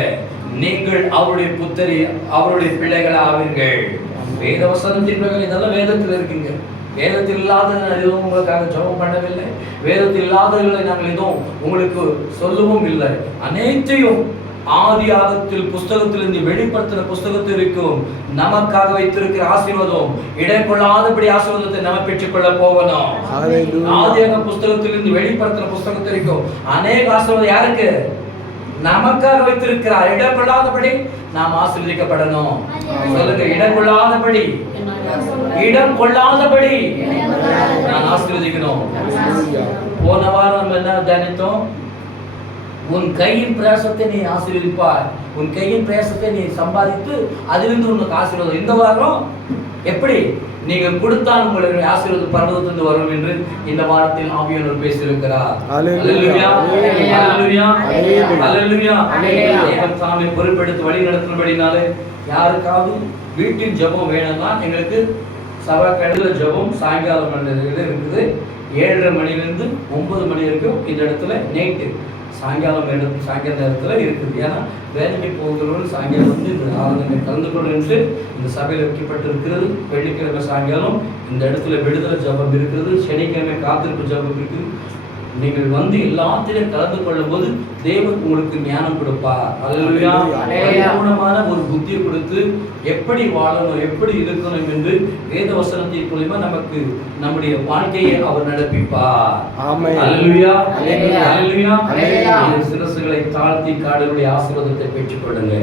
நீங்கள் அவருடைய புத்தரி, அவருடைய பிள்ளைகள் ஆவீர்கள். வேத வசனத்தின் இதெல்லாம் வேதத்தில் இருக்குங்க. வேதத்தில் இல்லாததை எதுவும் உங்களுக்காக ஜெபம் பண்ணவில்லை. வேதத்தில் இல்லாதவர்களை நாங்கள் எதுவும் உங்களுக்கு சொல்லவும் இல்லை. அனைத்தையும் ஆதியாகத்தில் புஸ்தகத்திலிருந்து வெளிப்படுத்தின புஸ்தகத்தில் இருக்கும். நமக்காக வைத்திருக்கிற ஆசீர்வாதம் இடைக்கொள்ளாதபடி ஆசீர்வாதத்தை நம்ம பெற்றுக்கொள்ள போகணும். ஆதியாக புஸ்தகத்திலிருந்து வெளிப்படுத்தின புஸ்தகத்தில் இருக்கும் அநேக ஆசீர்வாதம் யாருக்கு? நமக்காக வைத்திருக்கிறார். இடங்கொள்ளாதபடி நாம் ஆசீர்வதிக்கப்படணும். சொல்லுங்க, இடங்கொள்ளாதபடி, இடம் கொள்ளாதபடி நான் ஆசீர்வதிக்கணும். போன வாரம் நம்ம என்ன தியானித்தோம்? உன் கையின் பிரயாசத்தை நீ ஆசீர்வதிப்பாய். உன் கையின் பிரயாசத்தை நீ சம்பாதித்து அதிலிருந்து உனக்கு ஆசீர்வாதம். இந்த வாரம் எப்படி? நீங்க கொடுத்தால் உங்களுக்கு ஆசீர்வாதம் பரலோகத்திலிருந்து வரும் என்று இந்த வாரத்தில் ஆவியானவர் பேசியிருக்கிறார். அல்லேலூயா. அல்லேலூயா. அல்லேலூயா. அல்லேலூயா. தேவன் தாமே பொறுப்பெடுத்து வழி நடத்தும்படினாலே யாருக்காவது வீட்டில் ஜெபம் வேணும்னா எங்களுக்கு சபைக்கிழமையில ஜெபம் சாயங்காலம் மணியில இருக்குது. 7:30 மணிலேருந்து 9 மணி வரைக்கும் இந்த இடத்துல நைட்டு சாயங்கால நேரத்தில் இருக்குது. ஏன்னா வேலைக்கு போகிறவர்கள் சாயங்காலம் வந்து இந்த ஆராதனை கலந்து கொண்டு இந்த சபையில் வைக்கப்பட்டிருக்கிறது. வெள்ளிக்கிழமை சாயங்காலம் இந்த இடத்துல விடுதலை ஜபம் இருக்கிறது. சனிக்கிழமை காத்திருப்பு ஜபம் இருக்குது. நீங்கள் வந்து எல்லாத்திலையும் கலந்து கொள்ளும் போது தேவன் உங்களுக்கு ஞானம் கொடுப்பார். அல்லேலூயா. பரிபூர்ணமான ஒரு புத்தியை கொடுத்து எப்படி வாழணும், எப்படி இருக்கணும் என்று வேத வசனத்தின் மூலமா நமக்கு நம்முடைய வாழ்க்கையை அவர் நடப்பிப்பார். அல்லேலூயா. அல்லேலூயா. சிரசுகளை தாழ்த்தி காடலுடைய ஆசீர்வாதத்தை பெற்றுக் கொள்ளுங்க.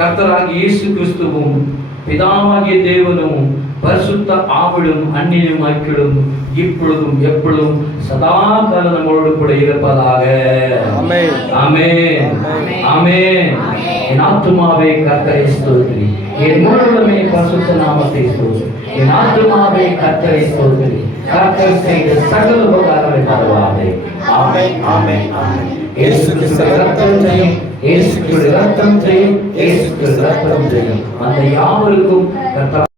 கர்த்தராகிய இயேசு கிறிஸ்துவும் பிதாவாகிய தேவனும் பரிசுத்த ஆவியும் அந்நியும் ஐக்கியம் இப்பொழுதும் எப்பொழுதும் சதா காலம் நம்மளோடு கூட இருப்பதாக. ஆமென். ஆமென். ஆமென். என் ஆத்துமாவே கர்த்தரை ஸ்தோத்திரி, என் முழுவதுமே பரிசுத்த நாமத்தை ஸ்தோத்திரி. என் ஆத்துமாவே கர்த்தரை ஸ்தோத்திரி, கர்த்தர் செய்த சகல உபகாரங்களை மறவாதே. ஆமென். ஆமென். ஆமென். இயேசு கிறிஸ்து ரத்தம் ஜெயம், இயேசு கிறிஸ்து ரத்தம் ஜெயம், இயேசு கிறிஸ்து ரத்தம் ஜெயம். அந்த யாவருக்கும் கர்த்தர்